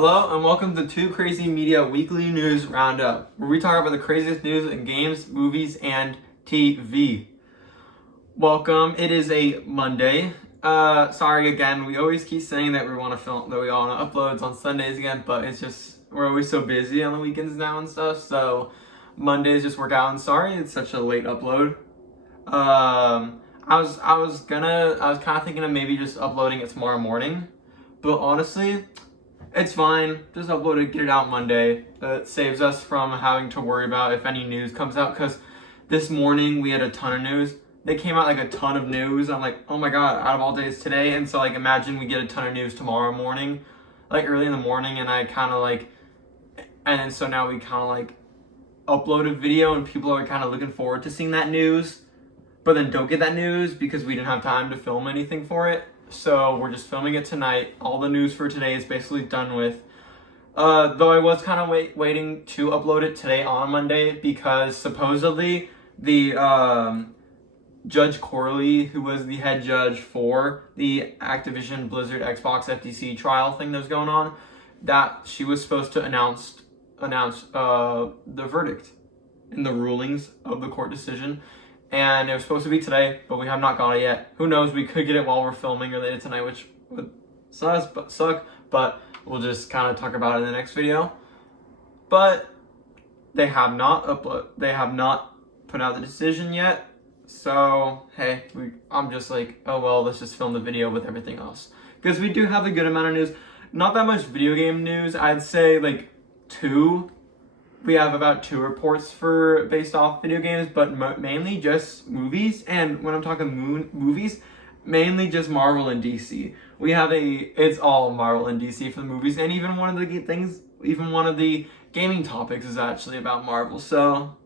Hello and welcome to Two Crazy Media Weekly News Roundup, where we talk about the craziest news in games, movies, and TV. Welcome. It is a Monday. Sorry again. We always keep saying that we want to film, that we want to uploads on Sundays again, but it's just we're always so busy on the weekends now and stuff. So Mondays just work out. And sorry, it's such a late upload. I was kind of thinking of maybe just uploading it tomorrow morning, but honestly, it's fine. Just upload it, get it out Monday. It saves us from having to worry about if any news comes out, because this morning we had a ton of news. They came out like a ton of news. I'm like, oh my god, out of all days today. And so like imagine we get a ton of news tomorrow morning, like early in the morning, and then so now we kind of like upload a video and people are kind of looking forward to seeing that news, but then don't get that news because we didn't have time to film anything for it. So we're just filming it tonight. All the news for today is basically done with. Though I was kind of waiting to upload it today on Monday because supposedly the Judge Corley, who was the head judge for the Activision Blizzard Xbox FTC trial thing that was going on, that she was supposed to announce the verdict and the rulings of the court decision. And it was supposed to be today, but we have not got it yet. Who knows? We could get it while we're filming or later tonight, which would suck. But we'll just kind of talk about it in the next video. But they have not put out the decision yet. So hey, I'm just like, oh well, let's just film the video with everything else, because we do have a good amount of news. Not that much video game news. I'd say like two. We have about 2 reports based off video games, but mainly just movies. And when I'm talking movies, mainly just Marvel and DC. It's all Marvel and DC for the movies, and even one of the gaming topics is actually about Marvel. So,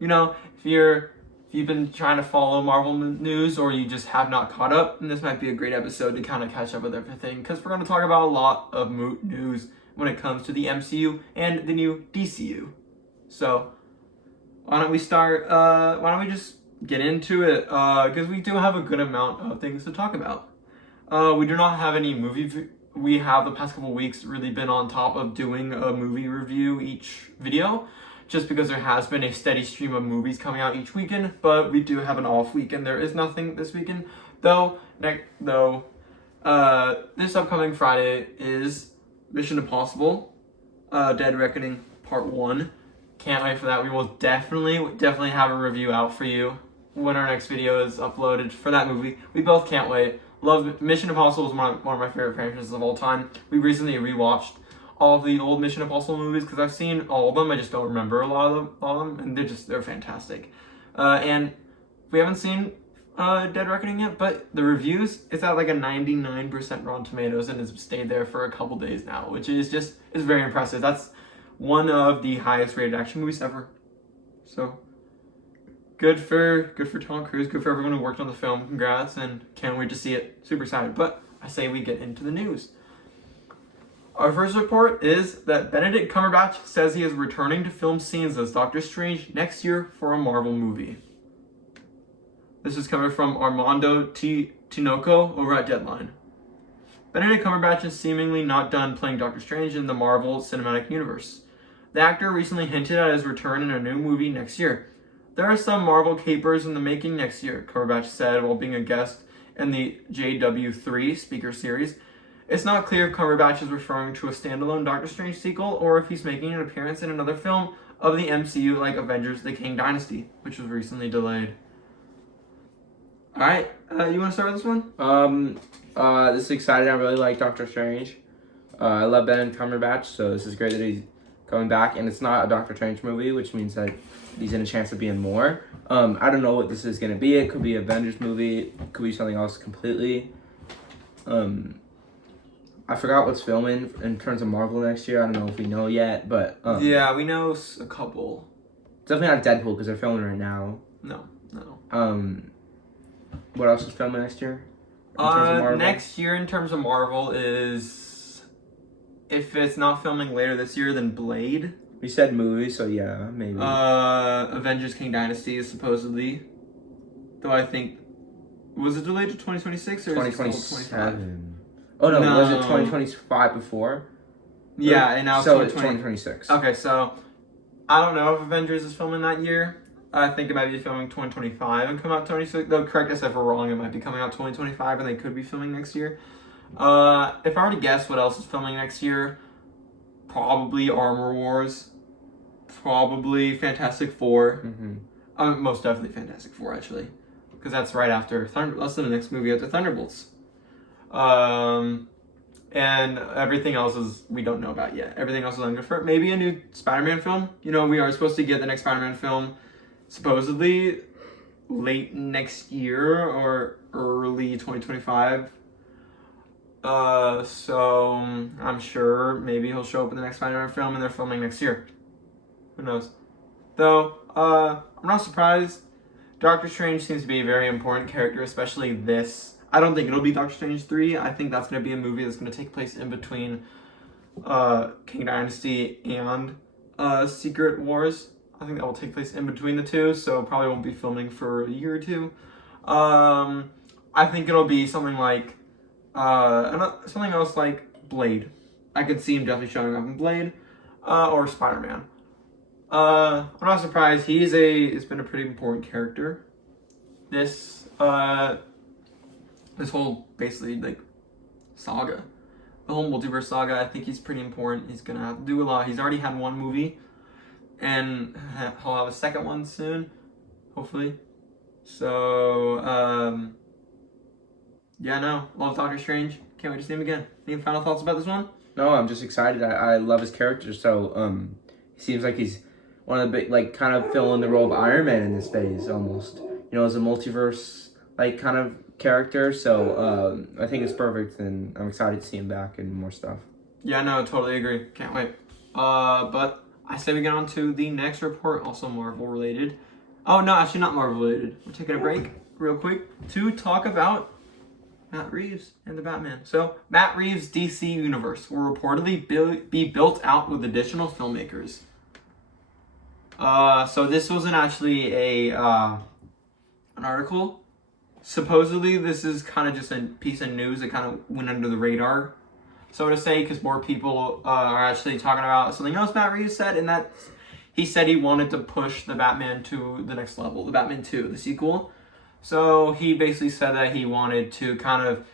if you've been trying to follow Marvel news or you just have not caught up, then this might be a great episode to kind of catch up with everything, because we're going to talk about a lot of news when it comes to the MCU and the new DCU. So why don't we just get into it, because we do have a good amount of things to talk about. We do not have any we have the past couple weeks really been on top of doing a movie review each video, just because there has been a steady stream of movies coming out each weekend. But we do have an off weekend. There is nothing this weekend, though. This upcoming Friday is Mission Impossible, Dead Reckoning Part 1. Can't wait for that. We will definitely have a review out for you when our next video is uploaded for that movie. We both can't wait. Mission Impossible is one of my favorite franchises of all time. We recently rewatched all of the old Mission Impossible movies because I've seen all of them. I just don't remember a lot of them, and they're fantastic. And we haven't seen Dead Reckoning yet, but the reviews, it's at like a 99% Rotten Tomatoes, and it's stayed there for a couple days now, which is very impressive. That's one of the highest rated action movies ever. So good for Tom Cruise, good for everyone who worked on the film. Congrats, and can't wait to see it. Super excited. But I say we get into the news. Our first report is that Benedict Cumberbatch says he is returning to film scenes as Doctor Strange next year for a Marvel movie. This is coming from Armando Tinoco over at Deadline. Benedict Cumberbatch is seemingly not done playing Doctor Strange in the Marvel Cinematic Universe. The actor recently hinted at his return in a new movie next year. There are some Marvel capers in the making next year, Cumberbatch said while being a guest in the JW3 speaker series. It's not clear if Cumberbatch is referring to a standalone Doctor Strange sequel or if he's making an appearance in another film of the MCU like Avengers: The Kang Dynasty, which was recently delayed. Alright, you want to start with this one? This is exciting. I really like Doctor Strange. I love Benedict Cumberbatch, so this is great that he's coming back. And it's not a Doctor Strange movie, which means that he's in a chance of being more. I don't know what this is going to be. It could be an Avengers movie. It could be something else completely. I forgot what's filming in terms of Marvel next year. I don't know if we know yet, but... yeah, we know a couple. Definitely not Deadpool, because they're filming right now. No. What else is filming next year? Next year in terms of Marvel is, if it's not filming later this year, then Blade. We said movie, so yeah, maybe. Avengers: King Dynasty is supposedly, though I think, was it delayed to 2026 or 2027? Oh no, was it 2025 before? Yeah, and now it's so it's 2020. 2026. Okay, so I don't know if Avengers is filming that year. I think it might be filming 2025 and come out 2026. They'll correct us if we're wrong. It might be coming out 2025 and they could be filming next year. If I were to guess what else is filming next year, probably Armor Wars, probably Fantastic Four. Most definitely Fantastic Four, actually, because that's right after that's the next movie after Thunderbolts. And everything else is we don't know about yet. Everything else is unconfirmed. Maybe a new Spider-Man film. You know, we are supposed to get the next Spider-Man film supposedly late next year or early 2025. So I'm sure maybe he'll show up in the next Spider-Man film, and they're filming next year. Who knows? Though, I'm not surprised. Doctor Strange seems to be a very important character, especially this. I don't think it'll be Doctor Strange 3. I think that's going to be a movie that's going to take place in between King Dynasty and Secret Wars. I think that will take place in between the two, so probably won't be filming for a year or two. I think it'll be something like something else like Blade. I could see him definitely showing up in Blade or Spider-Man. I'm not surprised. He's been a pretty important character. This whole basically like saga, the whole multiverse saga. I think he's pretty important. He's gonna have to do a lot. He's already had one movie, and he'll have a second one soon, hopefully. So yeah, no, love Doctor Strange. Can't wait to see him again. Any final thoughts about this one? No, I'm just excited. I love his character. So he seems like he's one of the big, like, kind of filling the role of Iron Man in this phase almost. You know, as a multiverse like kind of character. So I think it's perfect, and I'm excited to see him back and more stuff. Yeah, no, totally agree. Can't wait. But I say we get on to the next report, also Marvel related. Oh no, actually not Marvel related. We're taking a break real quick to talk about Matt Reeves and the Batman. So Matt Reeves' DC universe will reportedly be built out with additional filmmakers. So this wasn't actually an article. Supposedly this is kind of just a piece of news that kind of went under the radar, so to say, because more people are actually talking about something else Matt Reeves said, and that he said he wanted to push the Batman to the next level, the Batman 2, the sequel. So he basically said that he wanted to kind of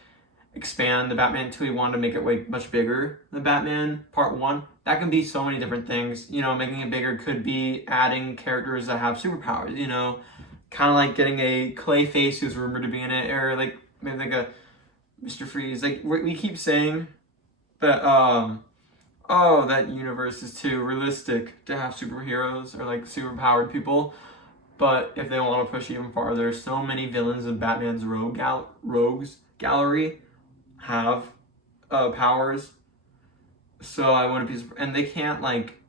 expand the Batman 2. He wanted to make it way much bigger than Batman Part 1. That can be so many different things. You know, making it bigger could be adding characters that have superpowers, you know, kind of like getting a Clayface who's rumored to be in it, or like maybe like a Mr. Freeze. Like we keep saying that that universe is too realistic to have superheroes or like superpowered people. But if they want to push even farther, so many villains in Batman's rogues gallery have powers. So I wouldn't be surprised. And they can't, like,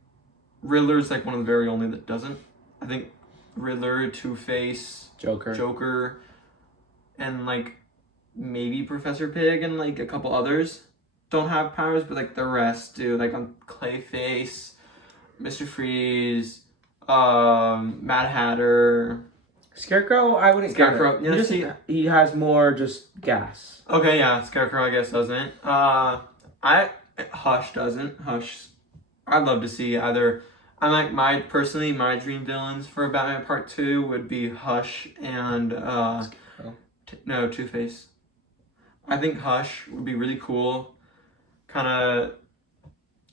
Riddler's like one of the very only that doesn't. I think Riddler, Two-Face, Joker, and like maybe Professor Pig and like a couple others don't have powers, but like the rest do. Like Clayface, Mr. Freeze, Mad Hatter, Scarecrow. I wouldn't. Scarecrow. Yeah, he has more just gas. Okay, yeah, Scarecrow I guess doesn't. Hush doesn't. Hush, I'd love to see either. I'm like my dream villains for Batman Part 2 would be Hush and Two-Face. I think Hush would be really cool. Kind of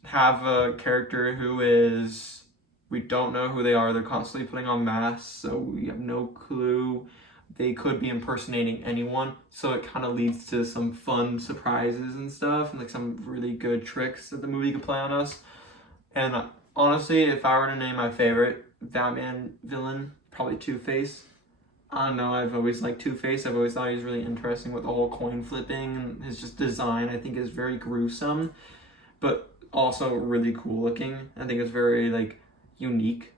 have a character who is, we don't know who they are. They're constantly putting on masks, so we have no clue. They could be impersonating anyone, so it kind of leads to some fun surprises and stuff, and like some really good tricks that the movie could play on us. And honestly, if I were to name my favorite Batman villain, probably Two-Face. I don't know, I've always liked Two-Face. I've always thought he was really interesting with the whole coin flipping, and his just design I think is very gruesome, but also really cool looking. I think it's very like unique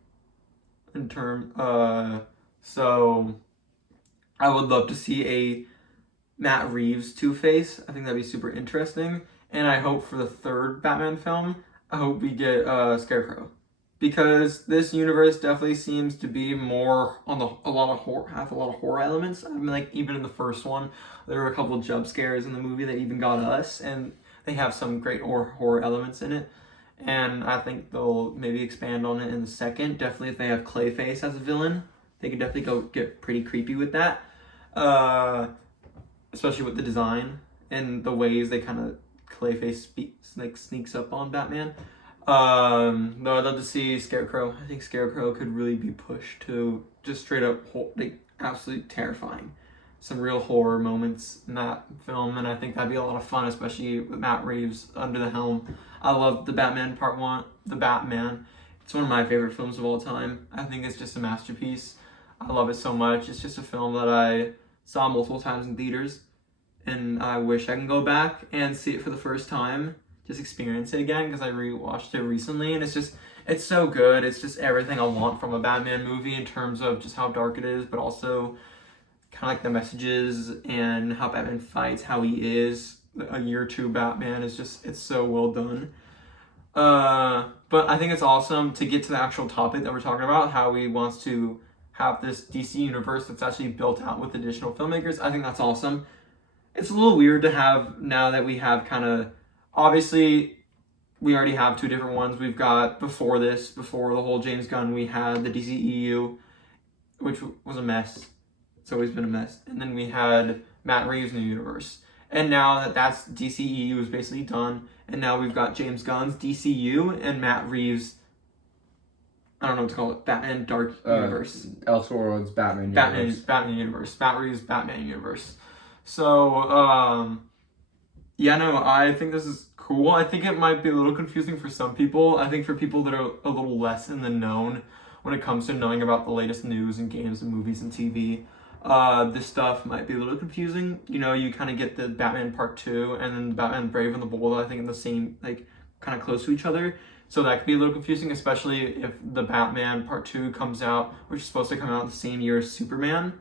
in term. So I would love to see a Matt Reeves Two-Face. I think that'd be super interesting. And I hope for the third Batman film, I hope we get Scarecrow. Because this universe definitely seems to be more on have a lot of horror elements. I mean, like even in the first one, there were a couple of jump scares in the movie that even got us, and they have some great horror elements in it. and I think they'll maybe expand on it in the second. Definitely, if they have Clayface as a villain, they can definitely go get pretty creepy with that. Especially with the design and the ways they kind of Clayface sneaks up on Batman. Though I'd love to see Scarecrow. I think Scarecrow could really be pushed to just straight up like absolutely terrifying. Some real horror moments in that film, and I think that'd be a lot of fun, especially with Matt Reeves under the helm. I love the Batman Part 1, The Batman. It's one of my favorite films of all time. I think it's just a masterpiece. I love it so much. It's just a film that I saw multiple times in theaters, and I wish I can go back and see it for the first time, just experience it again, because I rewatched it recently, and it's so good. It's just everything I want from a Batman movie in terms of just how dark it is, but also kind of like the messages and how Batman fights, how he is. A year two Batman is just, it's so well done. But I think it's awesome to get to the actual topic that we're talking about, how he wants to have this DC universe that's actually built out with additional filmmakers. I think that's awesome. It's a little weird to have, now that we have kind of, obviously we already have two different ones. We've got before the whole James Gunn, we had the DCEU, which was a mess. It's always been a mess. And then we had Matt Reeves' new universe. And now that's DCEU is basically done. And now we've got James Gunn's DCU and Matt Reeves', I don't know what to call it, Batman Dark Universe. Elseworlds Batman Universe. Batman Universe. Matt Reeves' Batman Universe. So, yeah, no, I think this is cool. I think it might be a little confusing for some people. I think for people that are a little less in the known when it comes to knowing about the latest news and games and movies and TV, this stuff might be a little confusing. You know, you kind of get the Batman Part 2 and then Batman Brave and the Bold, I think in the same, like, kind of close to each other. So that could be a little confusing, especially if the Batman Part 2 comes out, which is supposed to come out the same year as Superman.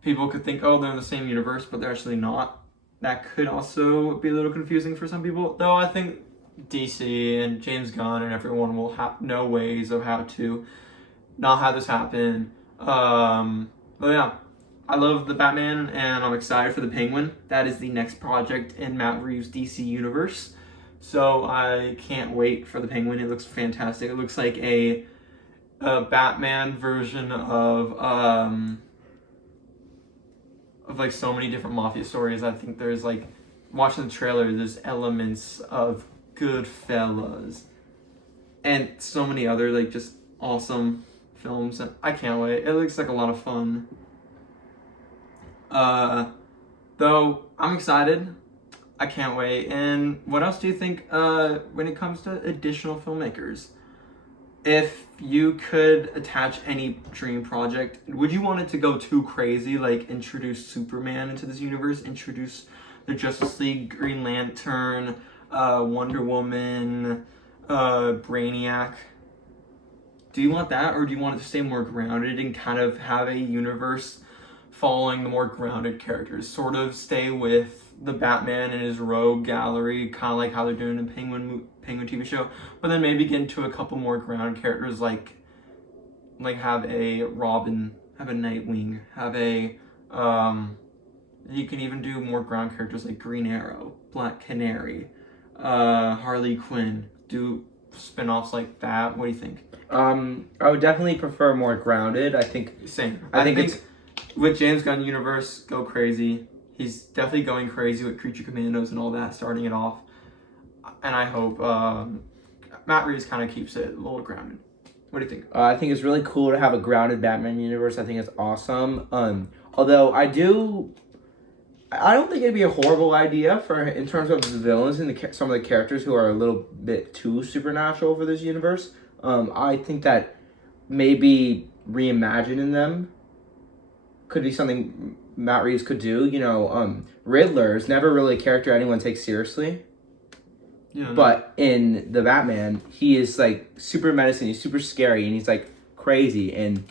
People could think, oh, they're in the same universe, but they're actually not. That could also be a little confusing for some people. Though I think DC and James Gunn and everyone will know ways of how to not have this happen. But yeah, I love the Batman, and I'm excited for the Penguin. That is the next project in Matt Reeves' DC universe. So I can't wait for the Penguin. It looks fantastic. It looks like a Batman version of like so many different mafia stories. I think there's like, watching the trailer, there's elements of Goodfellas and so many other like just awesome films, and I can't wait. It looks like a lot of fun. Though I'm excited. I can't wait. And what else do you think when it comes to additional filmmakers? If you could attach any dream project, would you want it to go too crazy, like introduce Superman into this universe, introduce the Justice League, Green Lantern, Wonder Woman, Brainiac? Do you want that, or do you want it to stay more grounded and kind of have a universe following the more grounded characters? Sort of stay with the Batman and his rogue gallery, kind of like how they're doing in Penguin TV show, but then maybe get into a couple more grounded characters, like have a Robin, have a Nightwing, have a you can even do more ground characters like Green Arrow, Black Canary, Harley Quinn. Do spin-offs like that. What do you think? I would definitely prefer more grounded. I think Same. I think it's with James Gunn universe, go crazy. He's definitely going crazy with Creature Commandos and all that, starting it off. And I hope Matt Reeves kind of keeps it a little grounded. What do you think? I think it's really cool to have a grounded Batman universe. I think it's awesome. Although I don't think it'd be a horrible idea in terms of the villains and some of the characters who are a little bit too supernatural for this universe. I think that maybe reimagining them could be something Matt Reeves could do. You know, Riddler is never really a character anyone takes seriously. Yeah. But in the Batman, he is like super menacing, he's super scary, and he's like crazy, and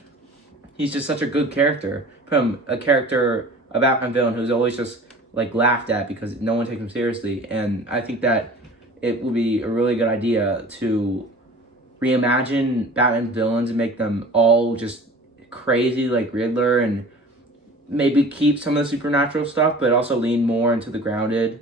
he's just such a good character. From a Batman villain who's always just like laughed at because no one takes him seriously. And I think that it would be a really good idea to reimagine Batman villains and make them all just crazy like Riddler, and maybe keep some of the supernatural stuff, but also lean more into the grounded.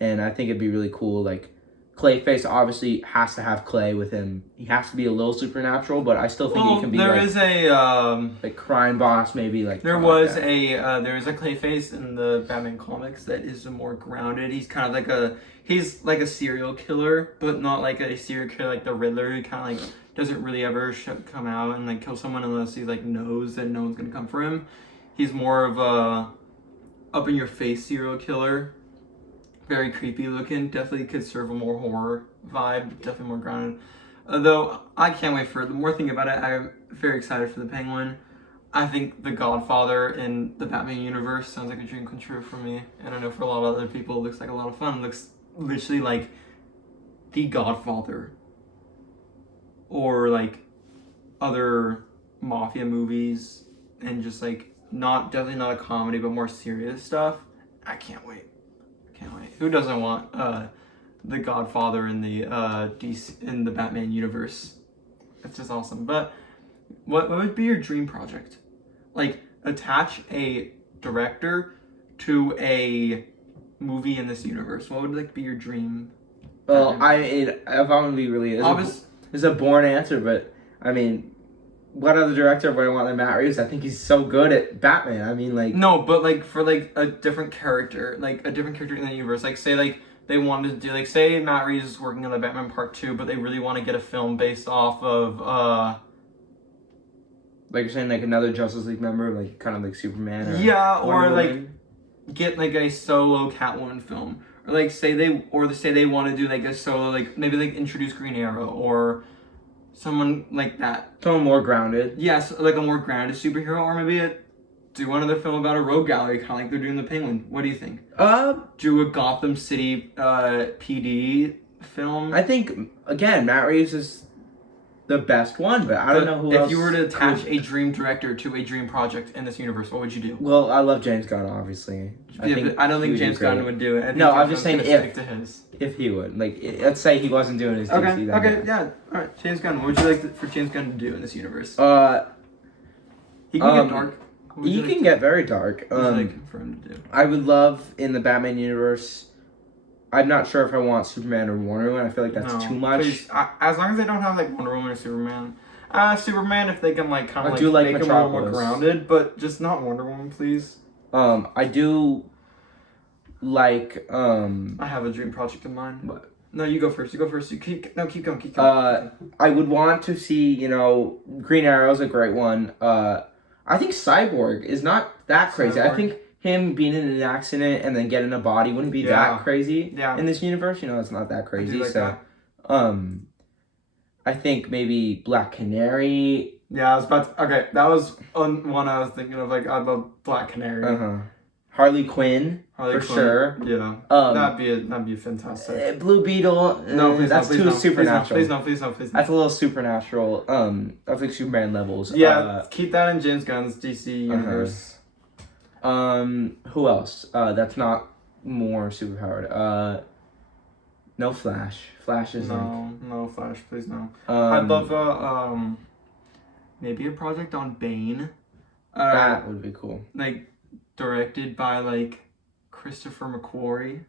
And I think it'd be really cool, like Clayface obviously has to have Clay with him. He has to be a little supernatural, but I still think he can be there is a like crime boss, maybe like there like was that. there is a Clayface in the Batman comics that is more grounded. He's kind of like a serial killer, but not like a serial killer like the Riddler, who kind of like doesn't really ever come out and like kill someone unless he like knows that no one's gonna come for him. He's more of a up in your face serial killer. Very creepy looking. Definitely could serve a more horror vibe. Definitely more grounded. Though I can't wait for it. The more I think about it, I'm very excited for the Penguin. I think The Godfather in the Batman universe sounds like a dream come true for me. And I know for a lot of other people, it looks like a lot of fun. It looks literally like The Godfather. Or like other mafia movies. And just like definitely not a comedy, but more serious stuff. I can't wait. Can't wait. Who doesn't want the Godfather in the in the Batman universe? It's just awesome. But what would be your dream project? Like attach a director to a movie in this universe. What would like be your dream? Well, if I'm gonna be really, it's a boring answer, but I mean, what other director would I want than Matt Reeves? I think he's so good at Batman. I mean, like no, but like for like a different character, in the universe. Like say like they wanted to do like say Matt Reeves is working on the Batman Part 2, but they really want to get a film based off of like you're saying like another Justice League member, like kind of like Superman. Or like get like a solo Catwoman film, or like say they want to do like a solo like maybe like introduce Green Arrow or someone like that. Someone more grounded. Yes, like a more grounded superhero, or maybe do another film about a rogue gallery, kind of like they're doing the Penguin. What do you think? Do a Gotham City PD film. I think again, Matt Reeves is the best one, but I don't know who else. If you were to attach a dream director to a dream project in this universe, what would you do? Well, I love James Gunn, obviously. I don't think James Gunn would do it. No, I'm just saying if he would. Like, let's say he wasn't doing his DC. Okay, yeah. All right, James Gunn. What would you like for James Gunn to do in this universe? He can get dark. He can get very dark. What would you like for him to do? I would love in the Batman universe. I'm not sure if I want Superman or Wonder Woman. I feel like that's too much. Please, as long as they don't have like Wonder Woman or Superman. Superman, if they can like kind of like make him a little more grounded, but just not Wonder Woman, please. I do like I have a dream project in mind. But no, you go first. Keep going. I would want to see, Green Arrow's a great one. I think Cyborg is not that crazy. I think him being in an accident and then getting a body wouldn't be that crazy in this universe. It's not that crazy. That. I think maybe Black Canary. Yeah, I was about to, okay, that was one I was thinking of, like, I love Black Canary. Harley Quinn, for sure. Yeah, that'd be fantastic. Blue Beetle. No, please that's too supernatural. Please no. That's a little supernatural. That's like Superman levels. Yeah, keep that in James Gunn's DC universe. Who else? That's not more superpowered. No Flash. Flash is no Flash, please no. I'd love maybe a project on Bane. That would be cool. Like directed by like Christopher McQuarrie.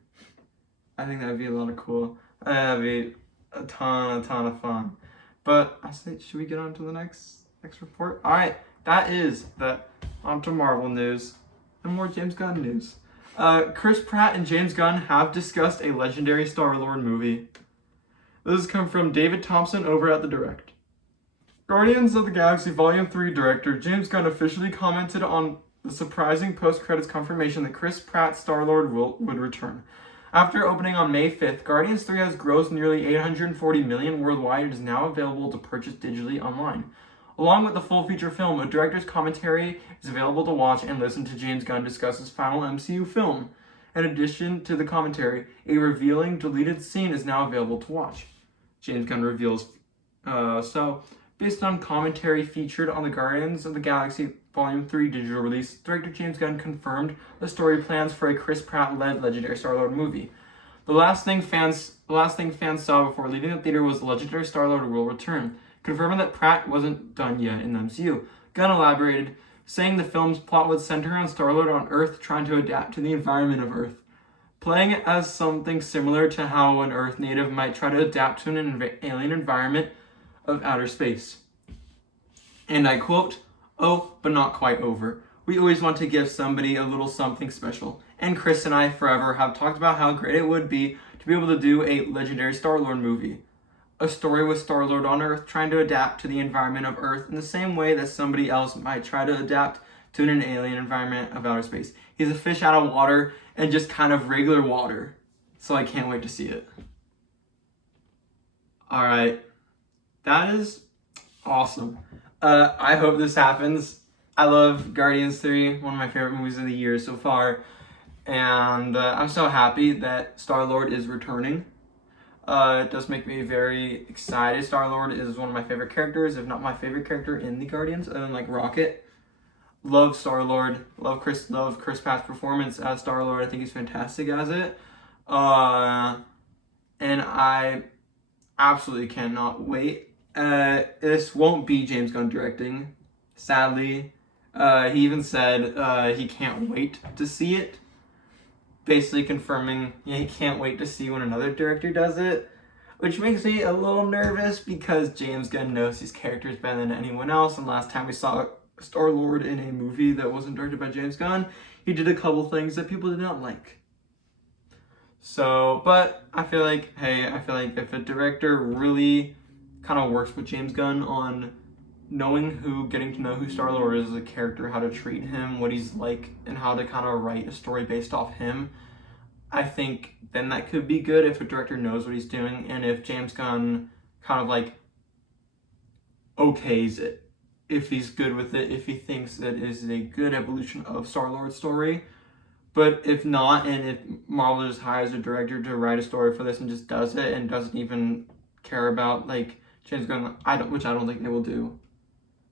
I think that'd be a lot of cool. That'd be a ton of fun. But I say, should we get on to the next report? All right, that is that. On to Marvel news and more James Gunn news. Chris Pratt and James Gunn have discussed a legendary Star-Lord movie. This has come from David Thompson over at The Direct. Guardians of the Galaxy Volume 3 director James Gunn officially commented on the surprising post-credits confirmation that Chris Pratt's Star-Lord would return. After opening on May 5th, Guardians 3 has grossed nearly $840 million worldwide and is now available to purchase digitally online. Along with the full feature film, a director's commentary is available to watch and listen to James Gunn discuss his final MCU film. In addition to the commentary, a revealing deleted scene is now available to watch. James Gunn reveals, based on commentary featured on the Guardians of the Galaxy Volume 3 digital release, director James Gunn confirmed the story plans for a Chris Pratt-led legendary Star-Lord movie. The last thing fans saw before leaving the theater was the legendary Star-Lord will return, confirming that Pratt wasn't done yet in the MCU. Gunn elaborated, saying the film's plot would center on Star-Lord on Earth trying to adapt to the environment of Earth. playing it as something similar to how an Earth native might try to adapt to an alien environment of outer space. And I quote, "Oh, but not quite over. We always want to give somebody a little something special. And Chris and I forever have talked about how great it would be to be able to do a legendary Star-Lord movie. A story with Star-Lord on Earth trying to adapt to the environment of Earth in the same way that somebody else might try to adapt to an alien environment of outer space. He's a fish out of water and just kind of regular water. So I can't wait to see it." Alright. That is awesome. I hope this happens. I love Guardians 3, one of my favorite movies of the year so far. And I'm so happy that Star-Lord is returning. It does make me very excited. Star-Lord is one of my favorite characters, if not my favorite character in the Guardians, other than like Rocket. Love Star-Lord. Love Chris Pratt's performance as Star-Lord. I think he's fantastic as it. And I absolutely cannot wait. This won't be James Gunn directing, sadly. He even said he can't wait to see it. Basically confirming he can't wait to see when another director does it. Which makes me a little nervous because James Gunn knows these characters better than anyone else. And last time we saw Star-Lord in a movie that wasn't directed by James Gunn, he did a couple things that people did not like. So, but I feel like if a director really kind of works with James Gunn on getting to know who Star-Lord is as a character, how to treat him, what he's like, and how to kind of write a story based off him, I think then that could be good if a director knows what he's doing, and if James Gunn kind of like okays it, if he's good with it, if he thinks that it is a good evolution of Star-Lord's story. But if not, and if Marvel just hires a director to write a story for this and just does it and doesn't even care about like James Gunn, which I don't think they will do.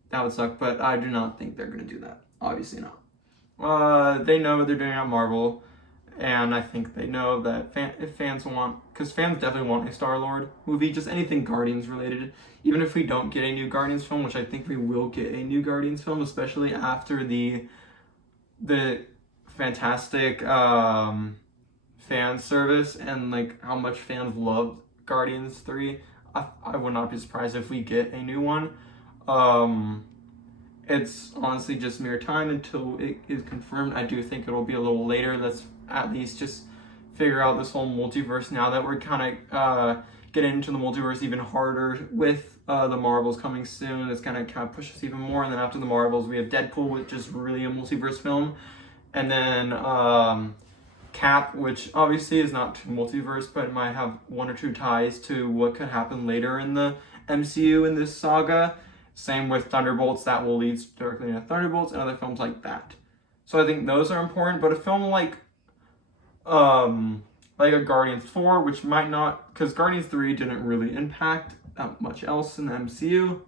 That would suck, but I do not think they're going to do that. Obviously not. They know what they're doing at Marvel, and I think they know that if fans want, because fans definitely want a Star-Lord movie, just anything Guardians related. Even if we don't get a new Guardians film, which I think we will get a new Guardians film, especially after the fantastic fan service and like how much fans loved Guardians 3. I would not be surprised if we get a new one. It's honestly just mere time until it is confirmed. I do think it'll be a little later. Let's at least just figure out this whole multiverse now that we're kind of getting into the multiverse even harder with the Marvels coming soon. It's gonna kind of push us even more. And then after the Marvels, we have Deadpool, which is really a multiverse film. And then Cap, which obviously is not too multiverse, but it might have one or two ties to what could happen later in the MCU in this saga. Same with Thunderbolts, that will lead directly into Thunderbolts and other films like that. So I think those are important, but a film like a Guardians 4, which might not, because Guardians 3 didn't really impact that much else in the MCU.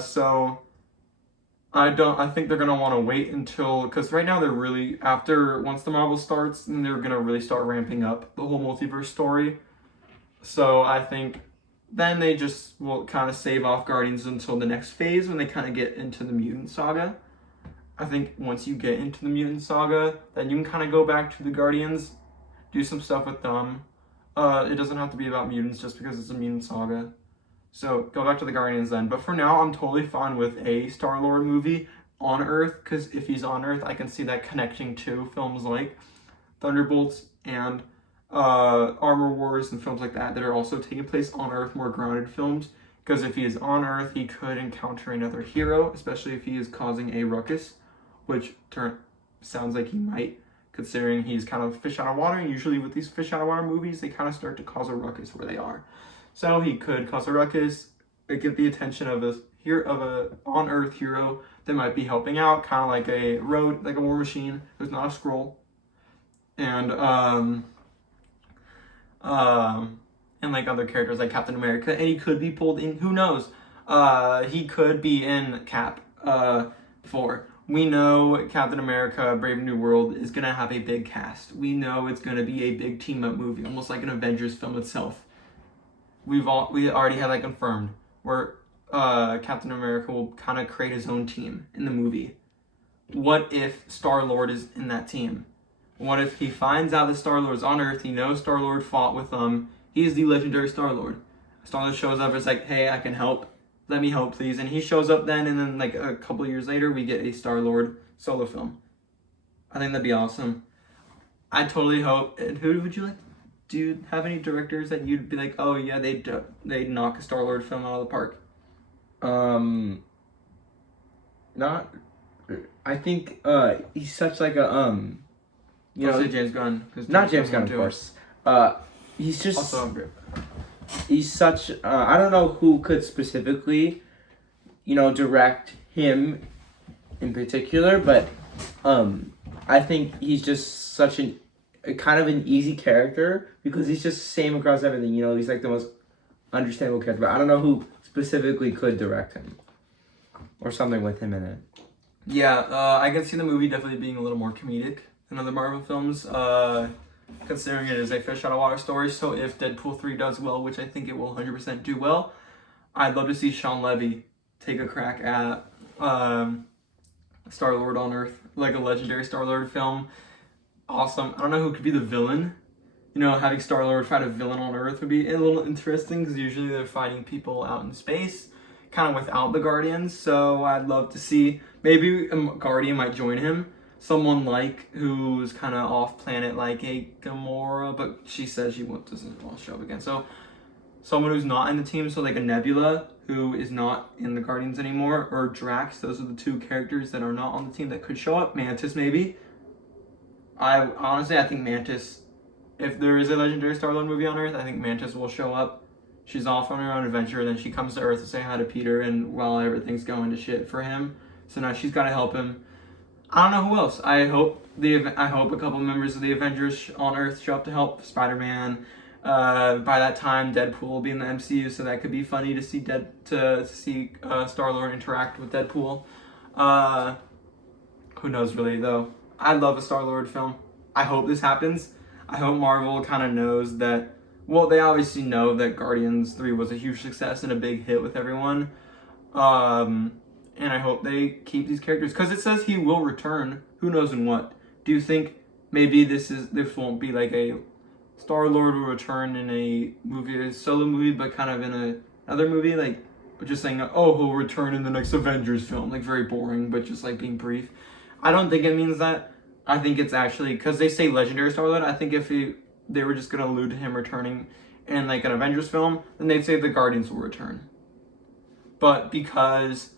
So I think they're gonna want to wait until, because right now they're really, once the Marvel starts, then they're gonna really start ramping up the whole multiverse story. So I think then they just will kind of save off Guardians until the next phase when they kind of get into the mutant saga. I think once you get into the mutant saga, then you can kind of go back to the Guardians, do some stuff with them. It doesn't have to be about mutants just because it's a mutant saga. So go back to the Guardians then. But for now, I'm totally fine with a Star-Lord movie on Earth, because if he's on Earth, I can see that connecting to films like Thunderbolts and Armor Wars and films like that are also taking place on Earth, more grounded films. Because if he is on Earth, he could encounter another hero, especially if he is causing a ruckus, which sounds like he might, considering he's kind of fish out of water. And usually with these fish out of water movies, they kind of start to cause a ruckus where they are. So he could cause a ruckus, get the attention of a on Earth hero that might be helping out, kind of like a War Machine who's not a Skrull, and like other characters like Captain America, and he could be pulled in. Who knows? He could be in Cap 4. We know Captain America: Brave New World is gonna have a big cast. We know it's gonna be a big team up movie, almost like an Avengers film itself. We already had that confirmed, where Captain America will kind of create his own team in the movie. What if Star-Lord is in that team? What if he finds out that Star-Lord's on Earth, he knows Star-Lord fought with them, he's the legendary Star-Lord. Star-Lord shows up, it's like, hey, I can help, let me help please, and he shows up then, and then like a couple years later, we get a Star-Lord solo film. I think that'd be awesome. I totally hope, and who would you like? Do you have any directors that you'd be like, oh yeah, they'd knock a Star-Lord film out of the park? Not. I think he's such like a you know, say James Gunn. Not James Gunn, of course. He's just also he's such. I don't know who could specifically, direct him in particular, but I think he's just such a kind of an easy character because he's just same across everything. He's like the most understandable character. But I don't know who specifically could direct him or something with him in it. Yeah, I can see the movie definitely being a little more comedic than other Marvel films, considering it is a fish out of water story. So if Deadpool 3 does well, which I think it will 100% do well, I'd love to see Sean Levy take a crack at Star-Lord on Earth, like a legendary Star-Lord film. Awesome. I don't know who could be the villain. Having Star-Lord fight a villain on Earth would be a little interesting because usually they're fighting people out in space, kind of without the Guardians. So I'd love to see maybe a Guardian might join him. Someone like who's kind of off planet, like a Gamora, but she says she doesn't want to show up again. So someone who's not in the team, so like a Nebula who is not in the Guardians anymore, or Drax. Those are the two characters that are not on the team that could show up. Mantis maybe. I think Mantis. If there is a legendary Star-Lord movie on Earth, I think Mantis will show up. She's off on her own adventure, and then she comes to Earth to say hi to Peter, and while everything's going to shit for him, so now she's got to help him. I don't know who else. I hope a couple members of the Avengers on Earth show up to help. Spider-Man. By that time, Deadpool will be in the MCU, so that could be funny to see Star-Lord interact with Deadpool. Who knows really though? I love a Star-Lord film. I hope this happens. I hope Marvel kind of knows that. Well, they obviously know that Guardians 3 was a huge success and a big hit with everyone. And I hope they keep these characters because it says he will return. Who knows in what? Do you think maybe this won't be like a Star-Lord will return in a movie, a solo movie, but kind of in another movie, like just saying, oh, he'll return in the next Avengers film, like very boring, but just like being brief. I don't think it means that. I think it's actually because they say legendary Star-Lord. I think if they were just gonna allude to him returning in like an Avengers film, then they'd say the Guardians will return. But because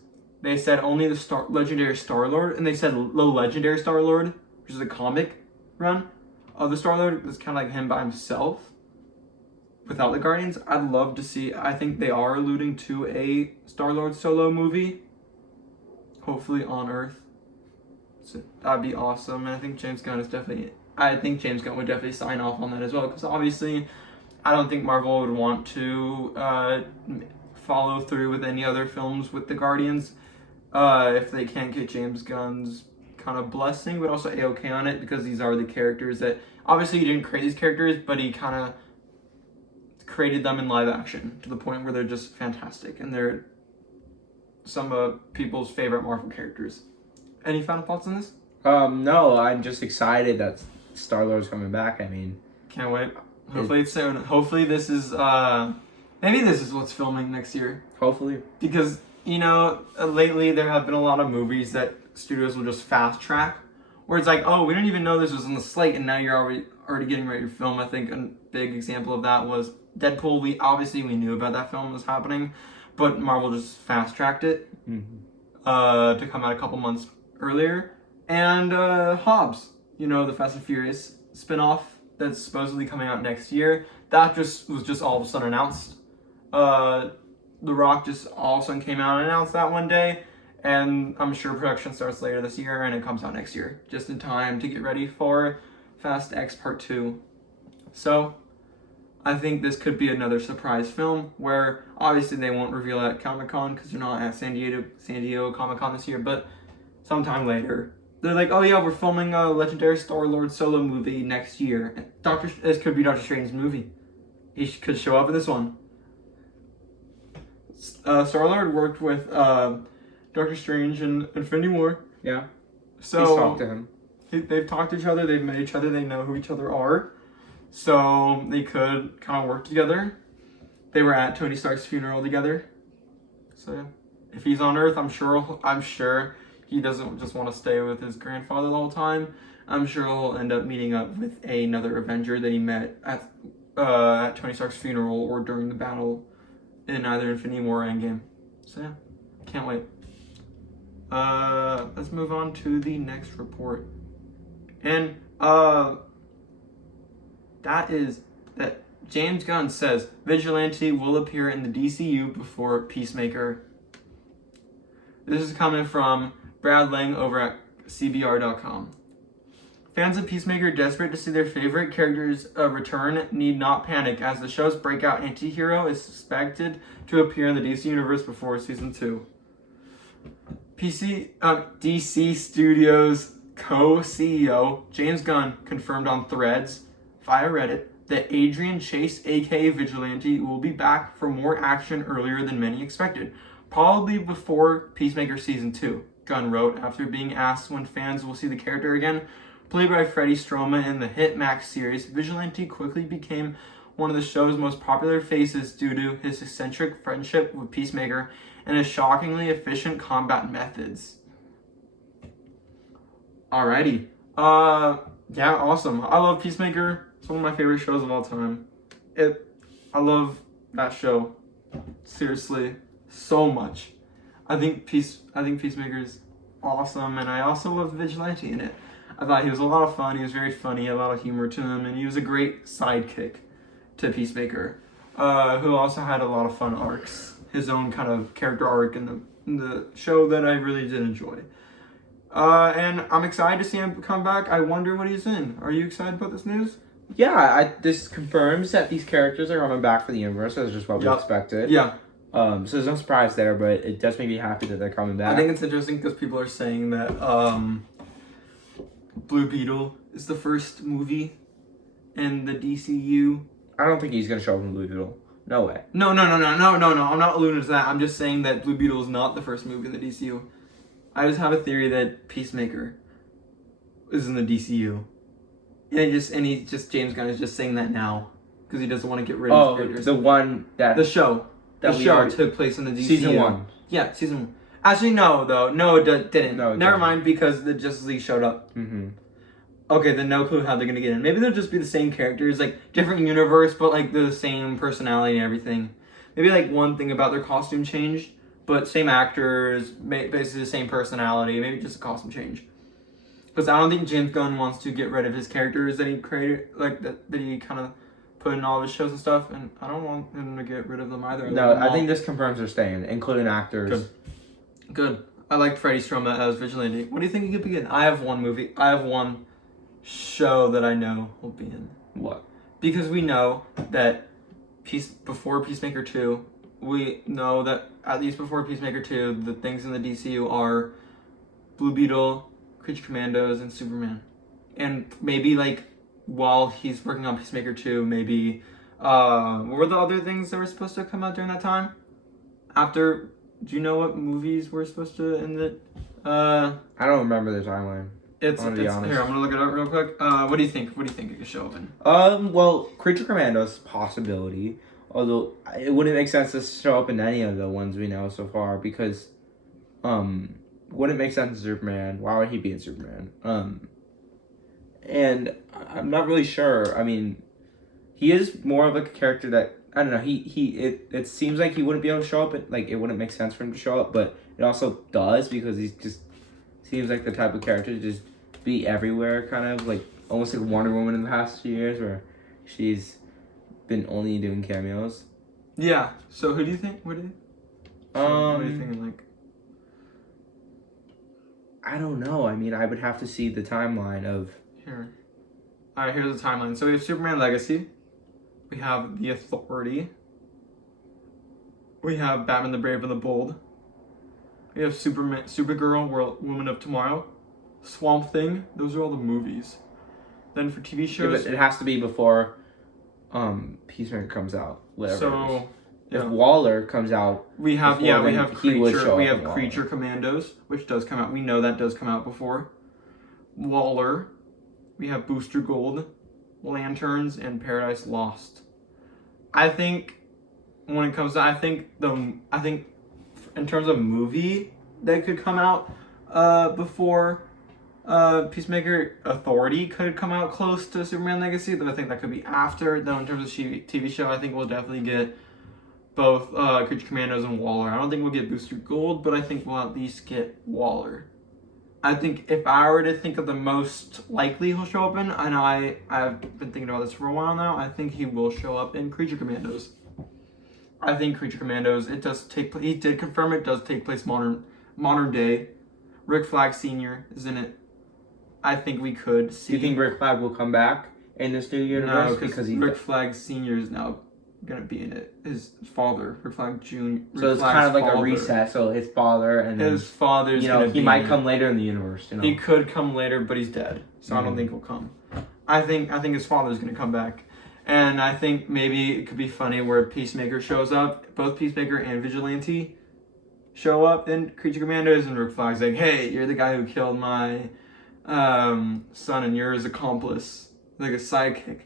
they said only the legendary Star-Lord, and they said the legendary Star-Lord, which is a comic run of the Star-Lord, is kind of like him by himself without the Guardians. I'd love to see. I think they are alluding to a Star-Lord solo movie, hopefully on Earth. So that'd be awesome. And I think James Gunn would definitely sign off on that as well, because obviously I don't think Marvel would want to follow through with any other films with the Guardians if they can't get James Gunn's kind of blessing, but also A-OK on it, because these are the characters that obviously he didn't create these characters, but he kind of created them in live action to the point where they're just fantastic and they're some of people's favorite Marvel characters. Any final thoughts on this? No, I'm just excited that Star-Lord's coming back. I mean, can't wait. Hopefully it's soon. Hopefully this is maybe this is what's filming next year. Hopefully. Because, lately there have been a lot of movies that studios will just fast track, where it's like, oh, we didn't even know this was on the slate, and now you're already getting ready to film. I think a big example of that was Deadpool. We knew about that film was happening, but Marvel just fast tracked it to come out a couple months earlier. And Hobbs, the Fast and Furious spinoff that's supposedly coming out next year, that was just all of a sudden announced. The Rock just all of a sudden came out and announced that one day, and I'm sure production starts later this year and it comes out next year, just in time to get ready for Fast X Part 2. So I think this could be another surprise film where obviously they won't reveal at Comic-Con because they're not at San Diego Comic-Con this year, but sometime later they're like, oh yeah, we're filming a legendary Star-Lord solo movie next year. This could be Doctor Strange's movie. He could show up in this one. Star-Lord worked with Doctor Strange in Infinity War. Yeah. So He's talked to him. they've talked to each other, they've met each other, they know who each other are, so they could kind of work together. They were at Tony Stark's funeral together, so yeah. If he's on Earth, I'm sure he doesn't just want to stay with his grandfather the whole time. I'm sure he'll end up meeting up with another Avenger that he met at Tony Stark's funeral or during the battle in either Infinity War or Endgame. So yeah, can't wait. Let's move on to the next report. And that James Gunn says Vigilante will appear in the DCU before Peacemaker. This is coming from Brad Lang over at CBR.com. Fans of Peacemaker desperate to see their favorite characters return need not panic, as the show's breakout anti-hero is expected to appear in the DC Universe before Season 2. DC Studios co-CEO James Gunn confirmed on Threads via Reddit that Adrian Chase, aka Vigilante, will be back for more action earlier than many expected, probably before Peacemaker Season 2, Gunn wrote after being asked when fans will see the character again. Played by Freddie Stroma in the hit Max series, Vigilante quickly became one of the show's most popular faces due to his eccentric friendship with Peacemaker and his shockingly efficient combat methods. Alrighty. Yeah, awesome. I love Peacemaker. It's one of my favorite shows of all time. I love that show. Seriously, so much. I think Peacemaker is awesome, and I also love Vigilante in it. I thought he was a lot of fun. He was very funny, a lot of humor to him, and he was a great sidekick to Peacemaker, who also had a lot of fun arcs. His own kind of character arc in the show that I really did enjoy. And I'm excited to see him come back. I wonder what he's in. Are you excited about this news? Yeah, this confirms that these characters are coming back for the universe. That's just what we expected. Yeah. So there's no surprise there, but it does make me happy that they're coming back. I think it's interesting because people are saying that Blue Beetle is the first movie in the DCU. I don't think he's gonna show up in Blue Beetle. No way. No. I'm not alluding to that. I'm just saying that Blue Beetle is not the first movie in the DCU. I just have a theory that Peacemaker is in the DCU. And James Gunn is just saying that now because he doesn't want to get rid of his characters. The show took place in the DCU. Season 1. Yeah, Season 1. Actually, no, it didn't. No, it Never didn't. mind, because the Justice League showed up. Mm-hmm. Okay, then no clue how they're gonna get in. Maybe they'll just be the same characters, like different universe, but like the same personality and everything. Maybe like one thing about their costume changed, but same actors, basically the same personality. Maybe just a costume change. Because I don't think James Gunn wants to get rid of his characters that he created, like that he kind of put in all of his shows and stuff, and I don't want him to get rid of them either. No, I think this confirms they're staying, including actors. Good. I like Freddie Stroma as Vigilante. What do you think he could be in? I have one show that I know will be in. What? Because we know that before Peacemaker 2, we know that at least before Peacemaker 2, the things in the DCU are Blue Beetle, Creature Commandos, and Superman. And maybe like while he's working on Peacemaker 2, maybe what were the other things that were supposed to come out during that time? Do you know what movies were supposed to end it? I don't remember the timeline. Here, I'm gonna look it up real quick. What do you think? What do you think it could show up in? Well, Creature Commandos possibility. Although it wouldn't make sense to show up in any of the ones we know so far because, wouldn't make sense in Superman. Why would he be in Superman? And I'm not really sure. I mean, he is more of a character that I don't know. It seems like he wouldn't be able to show up. It wouldn't make sense for him to show up, but it also does because he's just seems like the type of character to just be everywhere, kind of like almost like Wonder Woman in the past few years, where she's been only doing cameos. Yeah. So who do you think? What are you thinking? Like, I don't know. I mean, I would have to see the timeline of. Here. All right. Here's the timeline. So we have Superman Legacy. We have The Authority. We have Batman the Brave and the Bold. We have Supergirl, Woman of Tomorrow, Swamp Thing. Those are all the movies. Then for TV shows, yeah, but it has to be before Peacemaker comes out. Whatever. So if Waller comes out, we have Creature. We have Creature Commandos, which does come out. We know that does come out before. Waller. We have Booster Gold, Lanterns, and Paradise Lost. I think when it comes to, I think in terms of movie that could come out before Peacemaker, Authority could come out close to Superman Legacy. But I think that could be after. Though in terms of TV show, I think we'll definitely get both Creature Commandos and Waller. I don't think we'll get Booster Gold, but I think we'll at least get Waller. I think if I were to think of the most likely he'll show up in, and I've been thinking about this for a while now, I think he will show up in Creature Commandos. I think Creature Commandos, it does take place, he did confirm it does take place modern day. Rick Flag Sr. is in it. I think we could see. Do you think Rick Flag will come back in this new universe? No, because Rick Flag Sr. is now going to be in it. His father, Rick Flag Jr. So it's kind of like a reset. So his father and his father's, you know, he might come later in the universe. You know? He could come later, but he's dead, so I don't think he'll come. I think his father's going to come back, and I think maybe it could be funny where Peacemaker shows up. Both Peacemaker and Vigilante show up in Creature Commandos, and Rick Flag's like, "Hey, you're the guy who killed my son, and you're his accomplice, like a sidekick."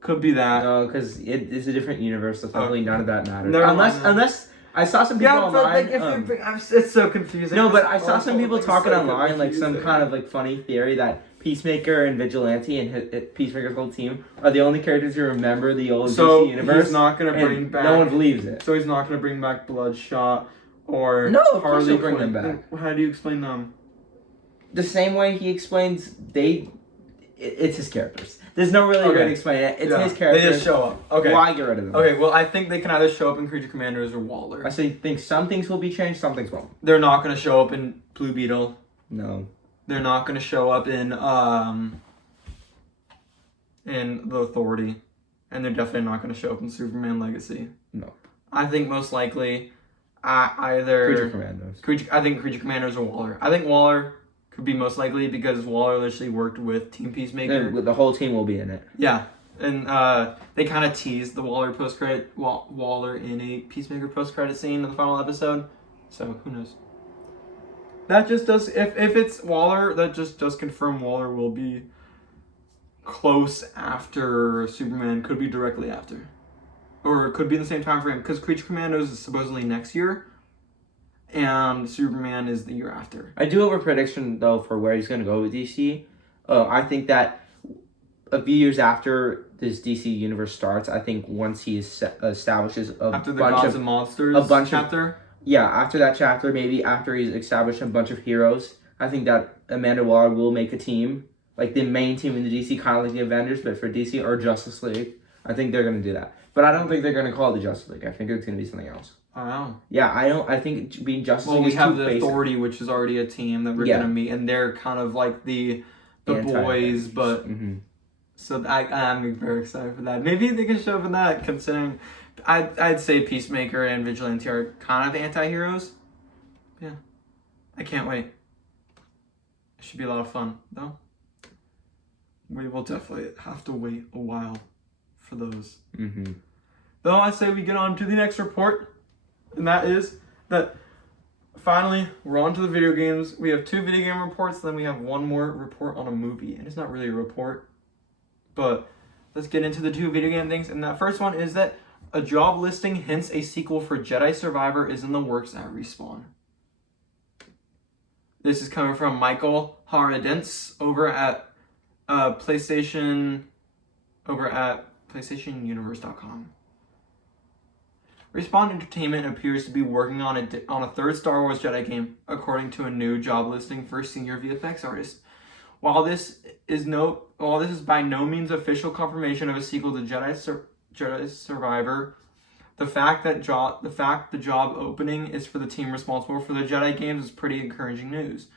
Could be that. No, because it is a different universe, so probably none of that matters. No, unless I saw some people online. It's so confusing. No, but I saw some people talking online, like some kind of like funny theory that Peacemaker and Vigilante and Peacemaker's whole team are the only characters who remember the old DC universe. He's not gonna bring back. No one believes it. So he's not gonna bring back Bloodshot or no, of course Harley he'll bring them back. How do you explain them? The same way he explains it's his characters. There's no really way to explain it. It's his characters. They just show up. Okay. Why get rid of them? Okay, well, I think they can either show up in Creature Commandos or Waller. I think some things will be changed, some things won't. They're not going to show up in Blue Beetle. No. They're not going to show up in The Authority. And they're definitely not going to show up in Superman Legacy. No. I think most likely either... Creature Commandos. I think Creature Commandos or Waller. I think Waller could be most likely because Waller literally worked with Team Peacemaker. The whole team will be in it. Yeah. And they kind of teased the Waller post-credit, Waller in a Peacemaker post-credit scene in the final episode. So, who knows? That just does, if it's Waller, that just does confirm Waller will be close after Superman, could be directly after. Or it could be in the same time frame, because Creature Commandos is supposedly next year. And Superman is the year after. I do have a prediction, though, for where he's going to go with DC. I think that a few years after this DC universe starts, I think once he establishes after the Gods and Monsters chapter? After that chapter, maybe after he's established a bunch of heroes, I think that Amanda Waller will make a team. Like the main team in the DC, kind of like the Avengers, but for DC or Justice League. I think they're going to do that. But I don't think they're going to call it the Justice League. I think it's going to be something else. Oh. Yeah, I think being Justice League we is have too the basic. Authority, which is already a team that we're gonna meet, and they're kind of like the boys, but so I'm very excited for that. Maybe they can show up in that, considering I'd say Peacemaker and Vigilante are kind of anti-heroes. Yeah, I can't wait. It should be a lot of fun, though. We will definitely have to wait a while for those. Though I say we get on to the next report. And that is that finally we're on to the video games. We have 2 video game reports, then we have one more report on a movie. And it's not really a report, but let's get into the 2 video game things. And that first one is that a job listing hints a sequel for Jedi Survivor is in the works at Respawn. This is coming from Michael Haradents over at PlayStationUniverse.com. Respawn Entertainment appears to be working on a 3rd Star Wars Jedi game, according to a new job listing for senior VFX artist. While this is by no means official confirmation of a sequel to Jedi Survivor, the fact the job opening is for the team responsible for the Jedi games is pretty encouraging news.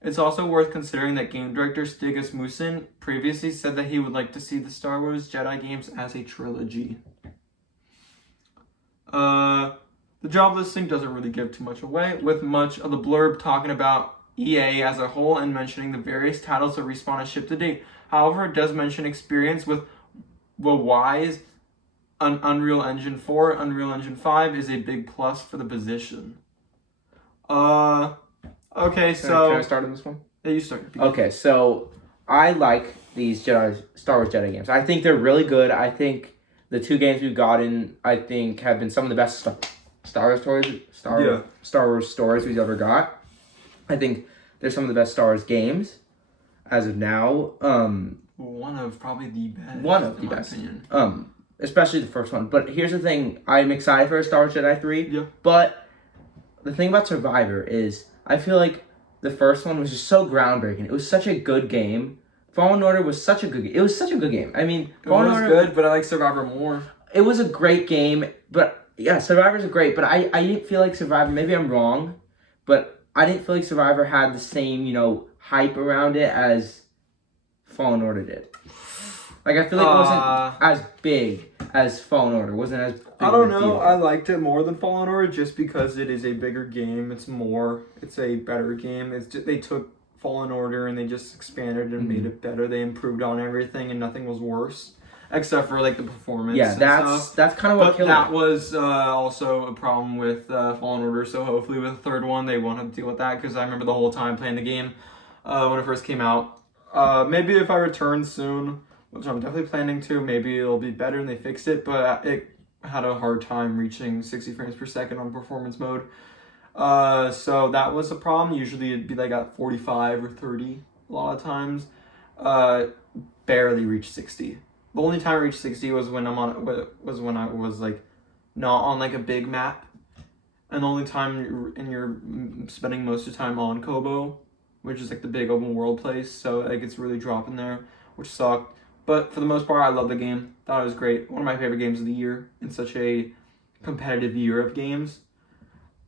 It's also worth considering that game director Stig Asmussen previously said that he would like to see the Star Wars Jedi games as a trilogy. The job listing doesn't really give too much away, with much of the blurb talking about EA as a whole and mentioning the various titles that Respawn has shipped to date. However, it does mention experience with Wise, Unreal Engine 4, Unreal Engine 5 is a big plus for the position. Okay, so... Can I start on this one? Yeah, you start. Okay, so I like these Star Wars Jedi games. I think they're really good. I think the 2 games we've gotten, I think, have been some of the best Star Wars stories we've ever got. I think they're some of the best Star Wars games as of now. One of probably the best. One of the best. Opinion. Especially the first one. But here's the thing: I'm excited for Star Wars Jedi 3. Yeah. But the thing about Survivor is, I feel like the first one was just so groundbreaking. It was such a good game. Fallen Order was such a good game. It was such a good game. I mean, Fallen Order was good, but I like Survivor more. It was a great game, but yeah, Survivor's a great. But I didn't feel like Survivor. Maybe I'm wrong, but I didn't feel like Survivor had the same hype around it as Fallen Order did. Like, I feel like it wasn't as big as Fallen Order. It wasn't as big I don't know. I liked it more than Fallen Order just because it is a bigger game. It's a better game. It's just, they took Fallen Order and they just expanded and made it better. They improved on everything and nothing was worse. Except for, like, the performance. Yeah, that's kind of what killed it. But that was also a problem with Fallen Order, so hopefully with the third one they won't have to deal with that, because I remember the whole time playing the game when it first came out. Maybe if I return soon, which I'm definitely planning to, maybe it'll be better and they fix it, but it had a hard time reaching 60 frames per second on performance mode. So that was a problem. Usually it'd be like at 45 or 30 a lot of times. Barely reached 60. The only time I reached 60 was when when I was like not on like a big map. And the only time you're spending most of the time on Kobo, which is like the big open world place, so like it's really dropping there, which sucked. But for the most part, I love the game. Thought it was great. One of my favorite games of the year in such a competitive year of games.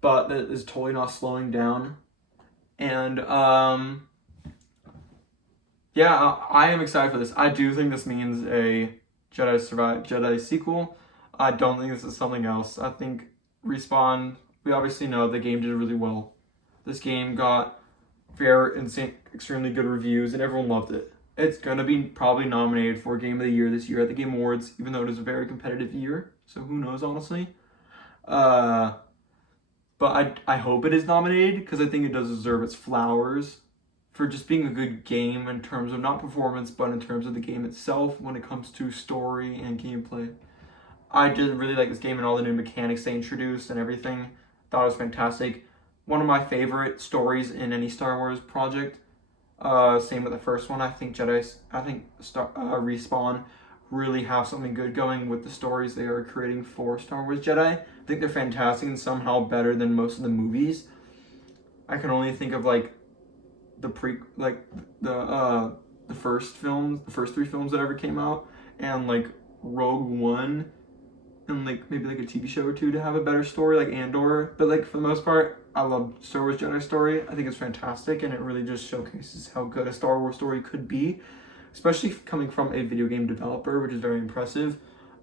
But that is totally not slowing down. And yeah, I am excited for this. I do think this means a Jedi sequel. I don't think this is something else. I think Respawn, we obviously know the game did really well. This game got extremely good reviews and everyone loved it. It's going to be probably nominated for Game of the Year this year at the Game Awards, even though it is a very competitive year. So who knows, honestly. But I hope it is nominated because I think it does deserve its flowers for just being a good game in terms of not performance, but in terms of the game itself when it comes to story and gameplay. I did really like this game and all the new mechanics they introduced and everything. Thought it was fantastic. One of my favorite stories in any Star Wars project. Same with the first one. I think Respawn really have something good going with the stories they are creating for Star Wars Jedi. I think they're fantastic and somehow better than most of the movies. I can only think of like the first 3 films that ever came out, and like Rogue One, and like maybe like a TV show or two to have a better story, like Andor. But like for the most part, I love Star Wars Jedi story. I think it's fantastic, and it really just showcases how good a Star Wars story could be, especially coming from a video game developer, which is very impressive.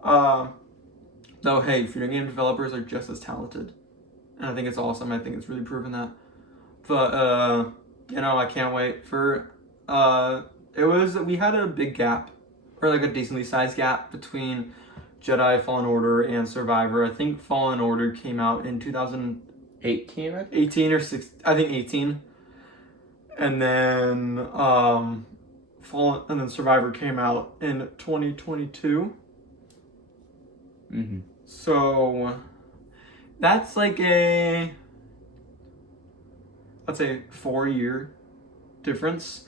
Though, hey, video game developers are just as talented, and I think it's awesome. I think it's really proven that. But I can't wait for. We had a big gap, or like a decently sized gap between Jedi Fallen Order and Survivor. I think Fallen Order came out in 2018, 18 or 6, I think 18. And then Survivor came out in 2022. Mm-hmm. So that's like let's say 4-year difference,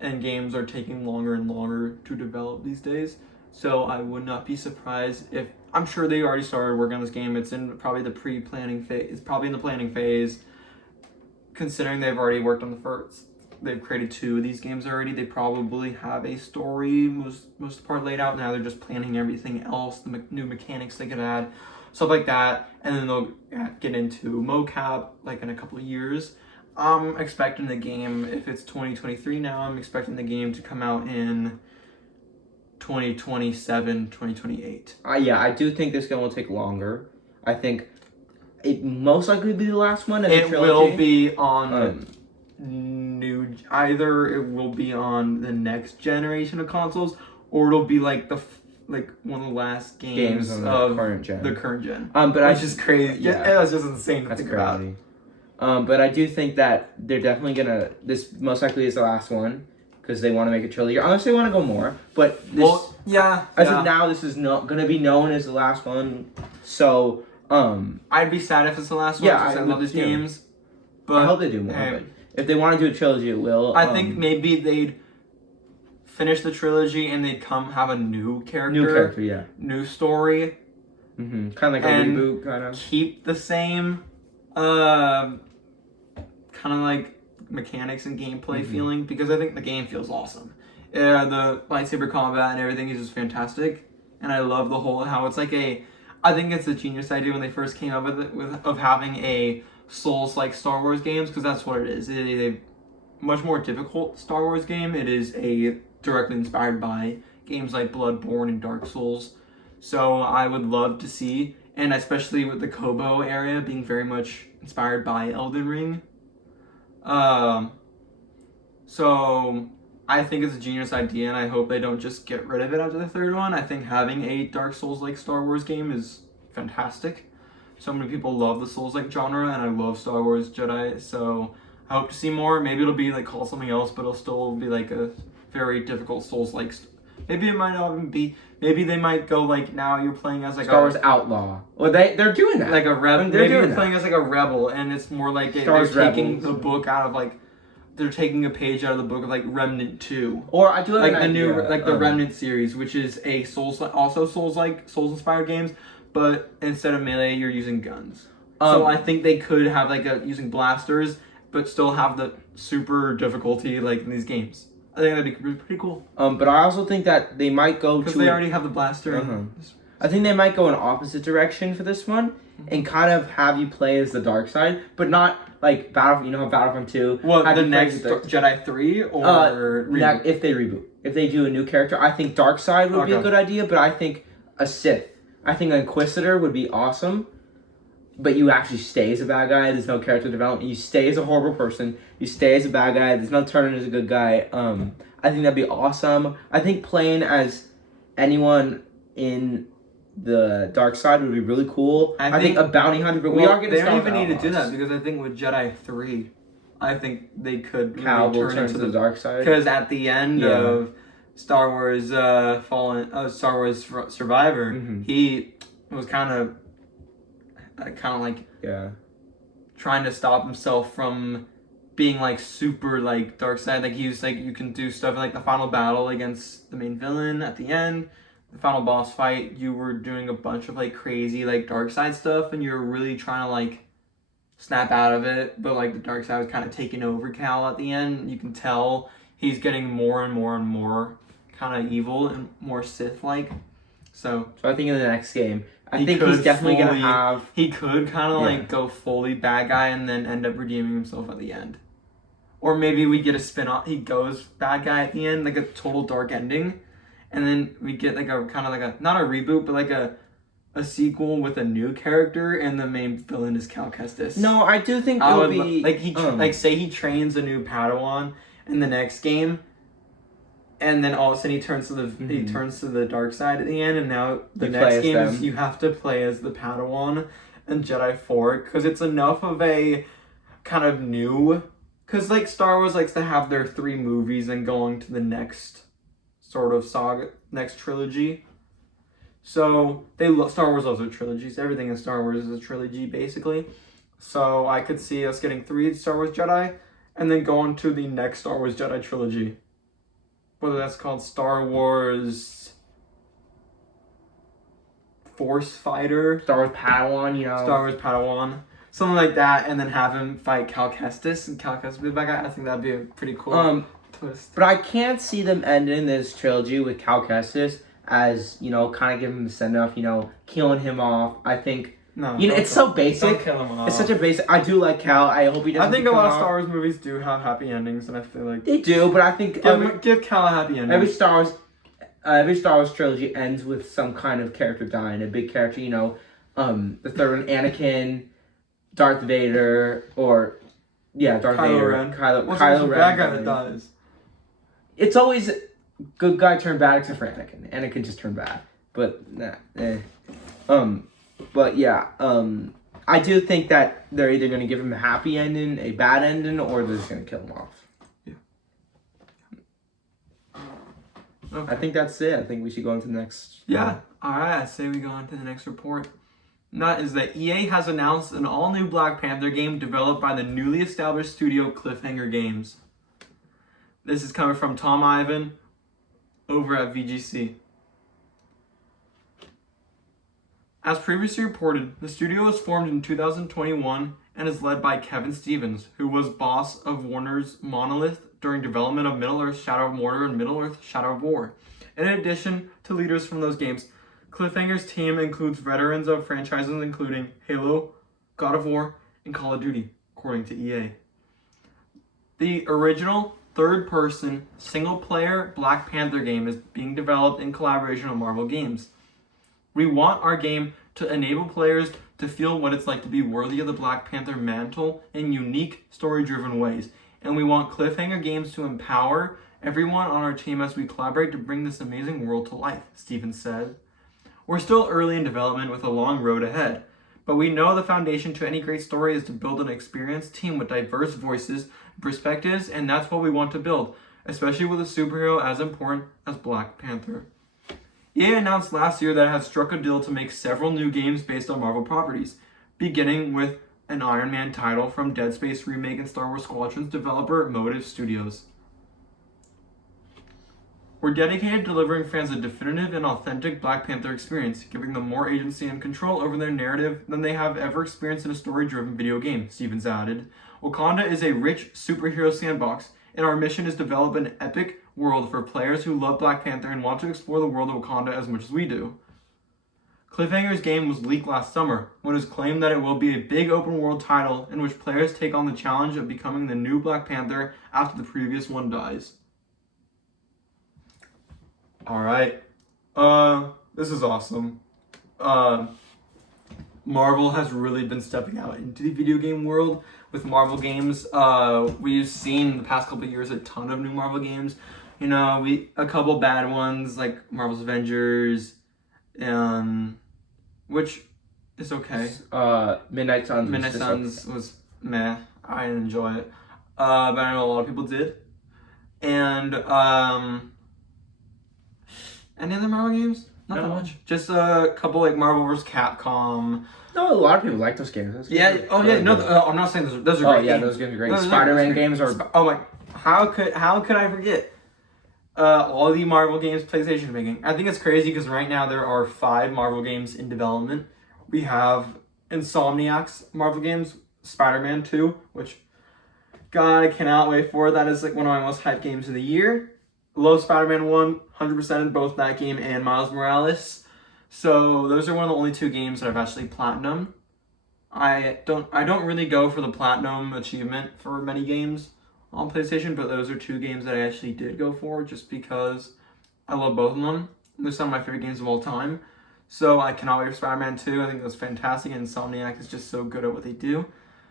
and games are taking longer and longer to develop these days. So I would not be surprised if, I'm sure they already started working on this game. It's in probably the pre-planning phase. It's probably in the planning phase. Considering they've already worked on the first, they've created 2 of these games already. They probably have a story most of the part laid out. Now they're just planning everything else, the new mechanics they could add, stuff like that. And then they'll get into mocap like in a couple of years. I'm expecting the game, if it's 2023 now, I'm expecting the game to come out in 2027, 2028. Yeah, I do think this game will take longer. I think it most likely will be the last one. It will be on either it will be on the next generation of consoles, or it'll be like one of the last games of the current gen. The current gen. But which is crazy. Yeah, that's just insane to think about. But I do think that they're definitely gonna. This most likely is the last one because they want to make a trilogy, unless they want to go more. But this, as of now, this is not gonna be known as the last one. So, I'd be sad if it's the last one. Yeah, I love these games. But I hope they do more. But if they want to do a trilogy, it will. I think maybe they'd finish the trilogy and they'd have a new character. Yeah. New story. Kind of like a reboot, kind of. Keep the same, kind of like mechanics and gameplay feeling, because I think the game feels awesome. The lightsaber combat and everything is just fantastic, and I love the whole how it's like I think it's a genius idea when they first came up with it of having a Souls like Star Wars games, because that's what it is. It is a much more difficult Star Wars game. It is directly inspired by games like Bloodborne and Dark Souls. So I would love to see, and especially with the Kobo area being very much inspired by Elden Ring. So I think it's a genius idea, and I hope they don't just get rid of it after the third one. I think having a Dark Souls-like Star Wars game is fantastic. So many people love the Souls-like genre, and I love Star Wars Jedi, so I hope to see more. Maybe it'll be like called something else, but it'll still be like a very difficult Souls-like. Maybe it might not even be. Maybe they might go like now you're playing as like Star Wars Outlaw. Well, they're doing that. Like a rebel. Maybe you're playing as like a rebel, and it's more like they're taking the book out of like. They're taking a page out of the book of like Remnant 2. Or I do have like an the idea. new the Remnant series, which is a Souls inspired games, but instead of melee you're using guns. So I think they could have like using blasters, but still have the super difficulty like in these games. I think that'd be pretty cool. But I also think that they might go because they already have the blaster. I think they might go in opposite direction for this one, and kind of have you play as the dark side, but not like Battlefront. You know how Battlefront 2. Well, the next Jedi 3 or if they reboot, if they do a new character, I think dark side would be a good idea. But I think a Sith, I think an Inquisitor would be awesome. But you actually stay as a bad guy. There's no character development. You stay as a horrible person. You stay as a bad guy. There's no turning as a good guy. I think that'd be awesome. I think playing as anyone in the dark side would be really cool. I think a bounty hunter, but we are going to. They don't even need to do that, because I think with Jedi 3, I think they could Cal will turn to the dark side. Because at the end of Star Wars Star Wars Survivor, he was kind of like trying to stop himself from being like super like dark side. Like he was like, you can do stuff in like the final battle against the main villain at the end, the final boss fight, you were doing a bunch of like crazy like dark side stuff, and you're really trying to like snap out of it, but like the dark side was kind of taking over Cal at the end. You can tell he's getting more and more and more kind of evil and more Sith like. So I think in the next game, I think he's definitely going to have... He could kind of like go fully bad guy and then end up redeeming himself at the end. Or maybe we get a spin-off. He goes bad guy at the end, like a total dark ending. And then we get like a kind of like a, not a reboot, but like a sequel with a new character, and the main villain is Cal Kestis. No, I do think it would be... like say he trains a new Padawan in the next game, and then all of a sudden he turns to the dark side at the end, and now the next game is you have to play as the Padawan in Jedi 4, because it's enough of a kind of new, because like Star Wars likes to have their 3 movies and going to the next sort of saga, next trilogy. So Star Wars loves their trilogies. Everything in Star Wars is a trilogy basically. So I could see us getting 3 Star Wars Jedi, and then going to the next Star Wars Jedi trilogy. Whether that's called Star Wars Force Fighter, Star Wars Padawan, Star Wars Padawan, something like that, and then have him fight Cal Kestis, and Cal Kestis be the bad guy. I think that'd be a pretty cool twist. But I can't see them ending this trilogy with Cal Kestis as, kind of giving him the send-off, killing him off. I think... No, it's so basic. Don't kill him off. It's such a basic... I do like Cal. I hope he doesn't. I think a lot of Star Wars movies do have happy endings, and I feel like... They do, but I think... Give Cal a happy ending. Every Star Wars trilogy ends with some kind of character dying. A big character, the third one, Anakin, Darth Vader, or... Yeah, Darth Vader. Ren. Kylo Ren. Bad guy that dies. It's always good guy turned bad, except for Anakin. Anakin just turned bad. But, But yeah, I do think that they're either going to give him a happy ending, a bad ending, or they're just going to kill him off. Okay. I think that's it. I think we should go into the next. Yeah. All right. I say we go on to the next report. And that is that EA has announced an all-new Black Panther game developed by the newly established studio Cliffhanger Games. This is coming from Tom Ivan over at VGC. As previously reported, the studio was formed in 2021 and is led by Kevin Stevens, who was boss of Warner's Monolith during development of Middle-earth Shadow of Mordor and Middle-earth Shadow of War. In addition to leaders from those games, Cliffhanger's team includes veterans of franchises including Halo, God of War, and Call of Duty, according to EA. The original third-person, single-player Black Panther game is being developed in collaboration with Marvel Games. We want our game to enable players to feel what it's like to be worthy of the Black Panther mantle in unique, story-driven ways. And we want Cliffhanger Games to empower everyone on our team as we collaborate to bring this amazing world to life, Stevens said. We're still early in development with a long road ahead, but we know the foundation to any great story is to build an experienced team with diverse voices and perspectives, and that's what we want to build, especially with a superhero as important as Black Panther. EA announced last year that it has struck a deal to make several new games based on Marvel properties, beginning with an Iron Man title from Dead Space remake and Star Wars Squadrons developer Motive Studios. We're dedicated to delivering fans a definitive and authentic Black Panther experience, giving them more agency and control over their narrative than they have ever experienced in a story-driven video game, Stevens added. Wakanda is a rich superhero sandbox, and our mission is to develop an epic world for players who love Black Panther and want to explore the world of Wakanda as much as we do. Cliffhanger's game was leaked last summer, when it was claimed that it will be a big open-world title in which players take on the challenge of becoming the new Black Panther after the previous one dies. Alright. This is awesome. Marvel has really been stepping out into the video game world with Marvel games. We've seen the past couple of years a ton of new Marvel games. You know, a couple bad ones like Marvel's Avengers, which is okay. Midnight Suns. Midnight Suns was meh. I didn't enjoy it, but I know a lot of people did. And any other Marvel games? Not that much. Just a couple like Marvel vs. Capcom. No, a lot of people like those games. Yeah. Oh yeah. No, I'm not saying those are great. Oh yeah, games. those games are great. Those Spider-Man games are. Oh my! How could I forget? All the Marvel games PlayStation is making. I think it's crazy because right now there are 5 Marvel games in development. We have Insomniac's Marvel games, Spider-Man 2, which God, I cannot wait for. That is like one of my most hyped games of the year. Love Spider-Man 1, 100% in both that game and Miles Morales. So those are one of the only 2 games that I've actually platinumed. I don't really go for the platinum achievement for many games on PlayStation, but those are 2 games that I actually did go for just because I love both of them. They're some of my favorite games of all time. So I cannot wait for Spider-Man 2. I think that's fantastic, and Insomniac is just so good at what they do.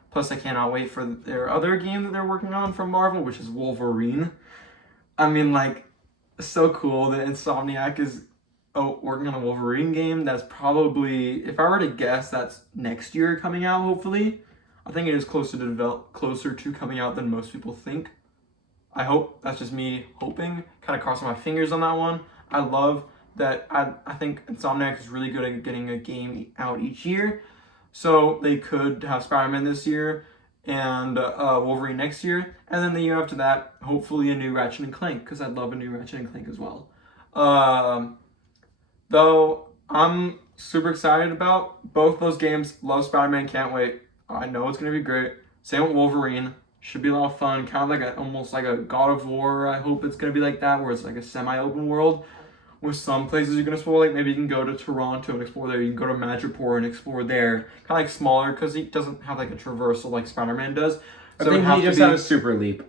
Plus, I cannot wait for their other game that they're working on from Marvel, which is Wolverine. I mean, like, so cool that Insomniac is working on a Wolverine game. That's probably, if I were to guess, that's next year coming out, hopefully. I think it is closer to coming out than most people think. I hope. That's just me hoping. Kind of crossing my fingers on that one. I love that. I think Insomniac is really good at getting a game out each year. So they could have Spider-Man this year and Wolverine next year, and then the year after that, hopefully a new Ratchet and Clank, because I'd love a new Ratchet and Clank as well. Though I'm super excited about both those games. Love Spider-Man, can't wait. I know it's gonna be great. Same with Wolverine, should be a lot of fun. Kind of like almost like a God of War. I hope it's gonna be like that, where it's like a semi-open world. With some places you're gonna explore, like maybe you can go to Toronto and explore there. You can go to Madripoor and explore there. Kind of like smaller because he doesn't have like a traversal like Spider-Man does. So I think he just has a super leap.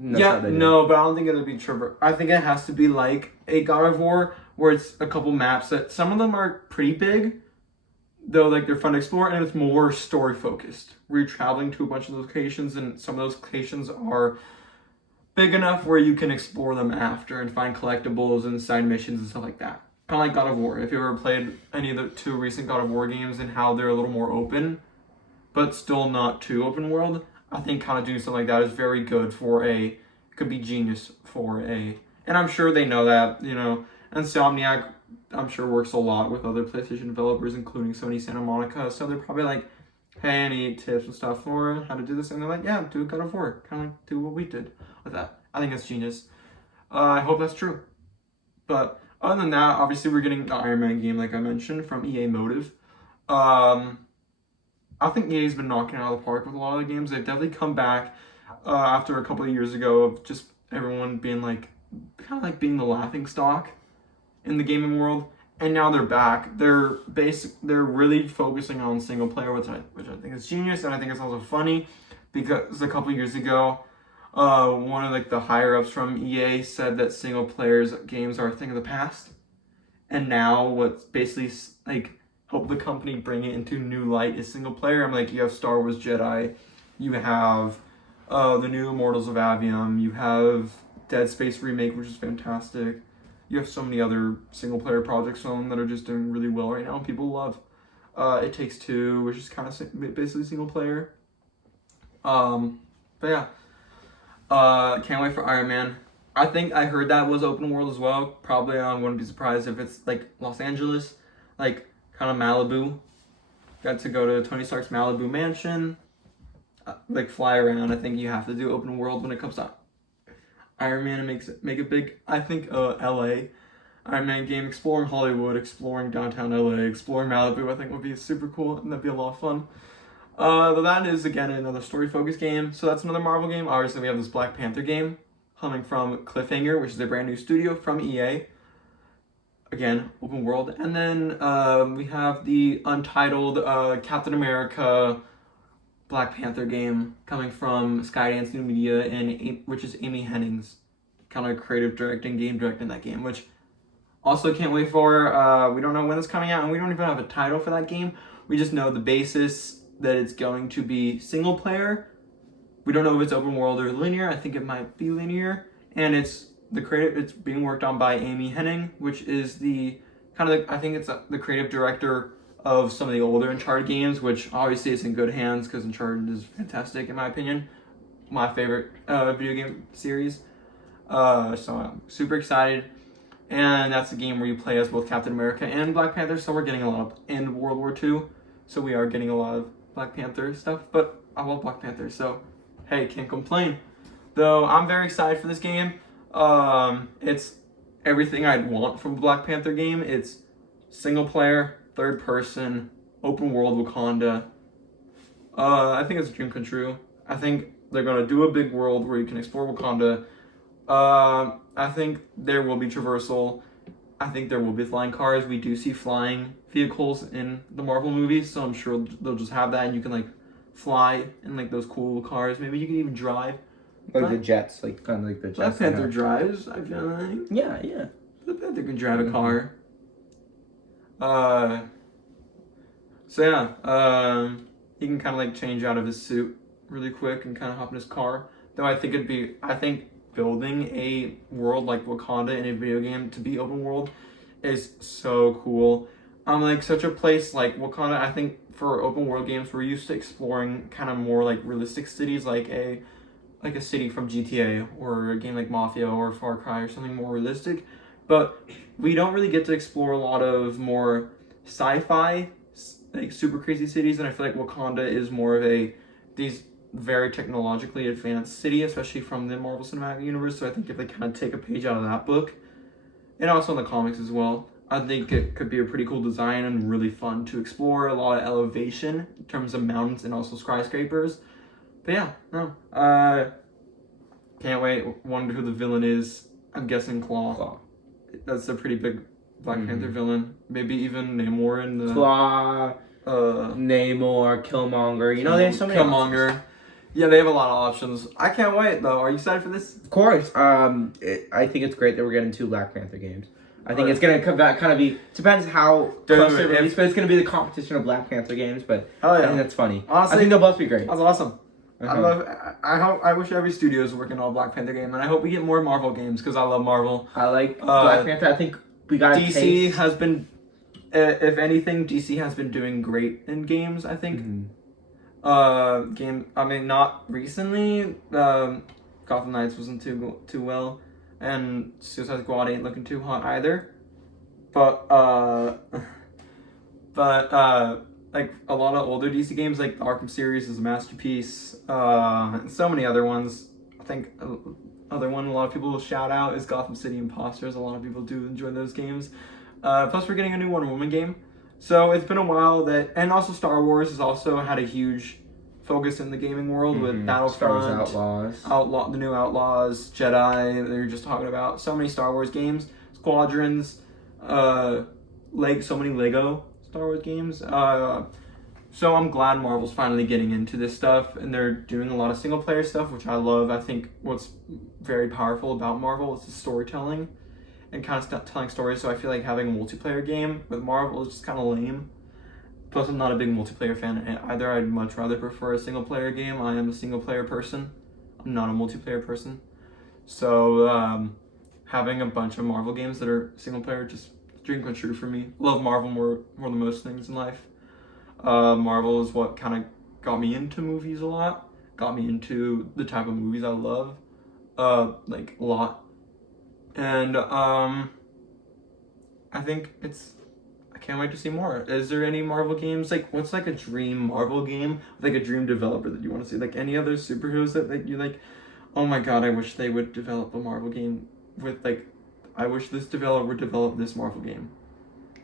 Yeah, no, but I don't think it'll be traverse. I think it has to be like a God of War where it's a couple maps that some of them are pretty big, though like they're fun to explore, and it's more story focused. Where you're traveling to a bunch of locations, and some of those locations are big enough where you can explore them after and find collectibles and side missions and stuff like that. Kind of like God of War. If you ever played any of the 2 recent God of War games and how they're a little more open, but still not too open world. I think kind of doing something like that is very good could be genius and I'm sure they know that, Insomniac, I'm sure works a lot with other PlayStation developers, including Sony Santa Monica, so they're probably like, hey, I need tips and stuff for how to do this, and they're like, yeah, do God of War, kind of like do what we did with that. I think that's genius. I hope that's true. But other than that, obviously we're getting the Iron Man game, like I mentioned, from EA Motive. I think EA's been knocking it out of the park with a lot of the games. They've definitely come back after a couple of years ago of just everyone being like, kind of like being the laughing stock in the gaming world. And now they're back. They're really focusing on single player, which I think is genius, and I think it's also funny because a couple of years ago, one of like the higher ups from EA said that single players games are a thing of the past, and now what's basically like help the company bring it into new light is single player. I'm like, you have Star Wars Jedi, you have the new Immortals of Avium, you have Dead Space remake, which is fantastic. You have so many other single player projects on that are just doing really well right now, and people love. It Takes Two, which is kind of basically single player. But yeah, can't wait for Iron Man. I think I heard that was open world as well. Probably I wouldn't be surprised if it's like Los Angeles, like kind of Malibu. Got to go to Tony Stark's Malibu mansion, like fly around. I think you have to do open world when it comes to Iron Man, make it big. I think LA Iron Man game, exploring Hollywood, exploring downtown LA, exploring Malibu, I think would be super cool, and that'd be a lot of fun. That is again another story focused game. So that's another Marvel game. Obviously we have this Black Panther game coming from Cliffhanger, which is a brand new studio from EA. Again, open world. And then we have the untitled Captain America Black Panther game coming from Skydance New Media, which is Amy Hennig's kind of creative directing, game directing that game, which also can't wait for. We don't know when it's coming out, and we don't even have a title for that game. We just know the basis that it's going to be single player. We don't know if it's open world or linear. I think it might be linear, and it's being worked on by Amy Hennig, which is I think it's the creative director of some of the older Uncharted games, which obviously is in good hands because Uncharted is fantastic in my opinion. My favorite video game series. So I'm super excited. And that's a game where you play as both Captain America and Black Panther, so we're getting a lot of, and World War II, so we are getting a lot of Black Panther stuff, but I love Black Panther, so hey, can't complain. Though I'm very excited for this game. It's everything I'd want from a Black Panther game. It's single player, third person, open world Wakanda. I think it's a dream come true. I think they're gonna do a big world where you can explore Wakanda. I think there will be traversal. I think there will be flying cars. We do see flying vehicles in the Marvel movies, so I'm sure they'll just have that, and you can like fly in like those cool cars. Maybe you can even drive. Like the jets, like kind of like the jets. Black Panther drives, I feel like. Yeah. Black Panther can drive a car. So yeah, he can kind of like change out of his suit really quick and kind of hop in his car. Though I think building a world like Wakanda in a video game to be open world is so cool. Like such a place like Wakanda, I think for open world games, we're used to exploring kind of more like realistic cities, like a city from GTA or a game like Mafia or Far Cry or something more realistic. But we don't really get to explore a lot of more sci-fi, like super crazy cities, and I feel like Wakanda is more of these very technologically advanced city, especially from the Marvel Cinematic Universe. So I think if they kind of take a page out of that book, and also in the comics as well, I think it could be a pretty cool design and really fun to explore. A lot of elevation in terms of mountains and also skyscrapers. But yeah, no, can't wait. Wonder who the villain is. I'm guessing Claw. That's a pretty big Black Panther villain. Maybe even Namor in the Claw, Namor, Killmonger. You know, there's so many Killmonger. options. Yeah, they have a lot of options. I can't wait though. Are you excited for this? Of course. I think it's great that we're getting 2 Black Panther games. I think it's gonna come back, kind of be, depends how close they release, but it's gonna be the competition of Black Panther games. But hell yeah. I think that's funny. Honestly, I think they'll both be great. That's awesome. I wish every studio is working on a Black Panther game, and I hope we get more Marvel games because I love Marvel. I like Black Panther. I think we got DC has been, if anything, DC has been doing great in games. I think. Game. I mean, not recently. Gotham Knights wasn't too well, and Suicide Squad ain't looking too hot either. But like a lot of older DC games, like the Arkham series is a masterpiece. And so many other ones. I think other one a lot of people will shout out is Gotham City Imposters. A lot of people do enjoy those games. Plus, we're getting a new Wonder Woman game. So it's been a while and also Star Wars has also had a huge focus in the gaming world with Battlefront, Star Wars Outlaws, the new Outlaws, Jedi. They're just talking about so many Star Wars games, Squadrons, so many Lego Star Wars games. So I'm glad Marvel's finally getting into this stuff, and they're doing a lot of single player stuff, which I love. I think what's very powerful about Marvel is the storytelling and kind of telling stories. So I feel like having a multiplayer game with Marvel is just kind of lame. Plus, I'm not a big multiplayer fan either. I'd much rather prefer a single player game. I am a single player person. I'm not a multiplayer person. So having a bunch of Marvel games that are single player just dream come true for me. Love Marvel more than most things in life. Marvel is what kind of got me into movies a lot. Got me into the type of movies I love, like a lot. And I think I can't wait to see more. Is there any Marvel games? Like, what's like a dream Marvel game? Like a dream developer that you want to see? Like any other superheroes that you like? Oh my god, I wish they would develop a Marvel game with like, I wish this developer would develop this Marvel game.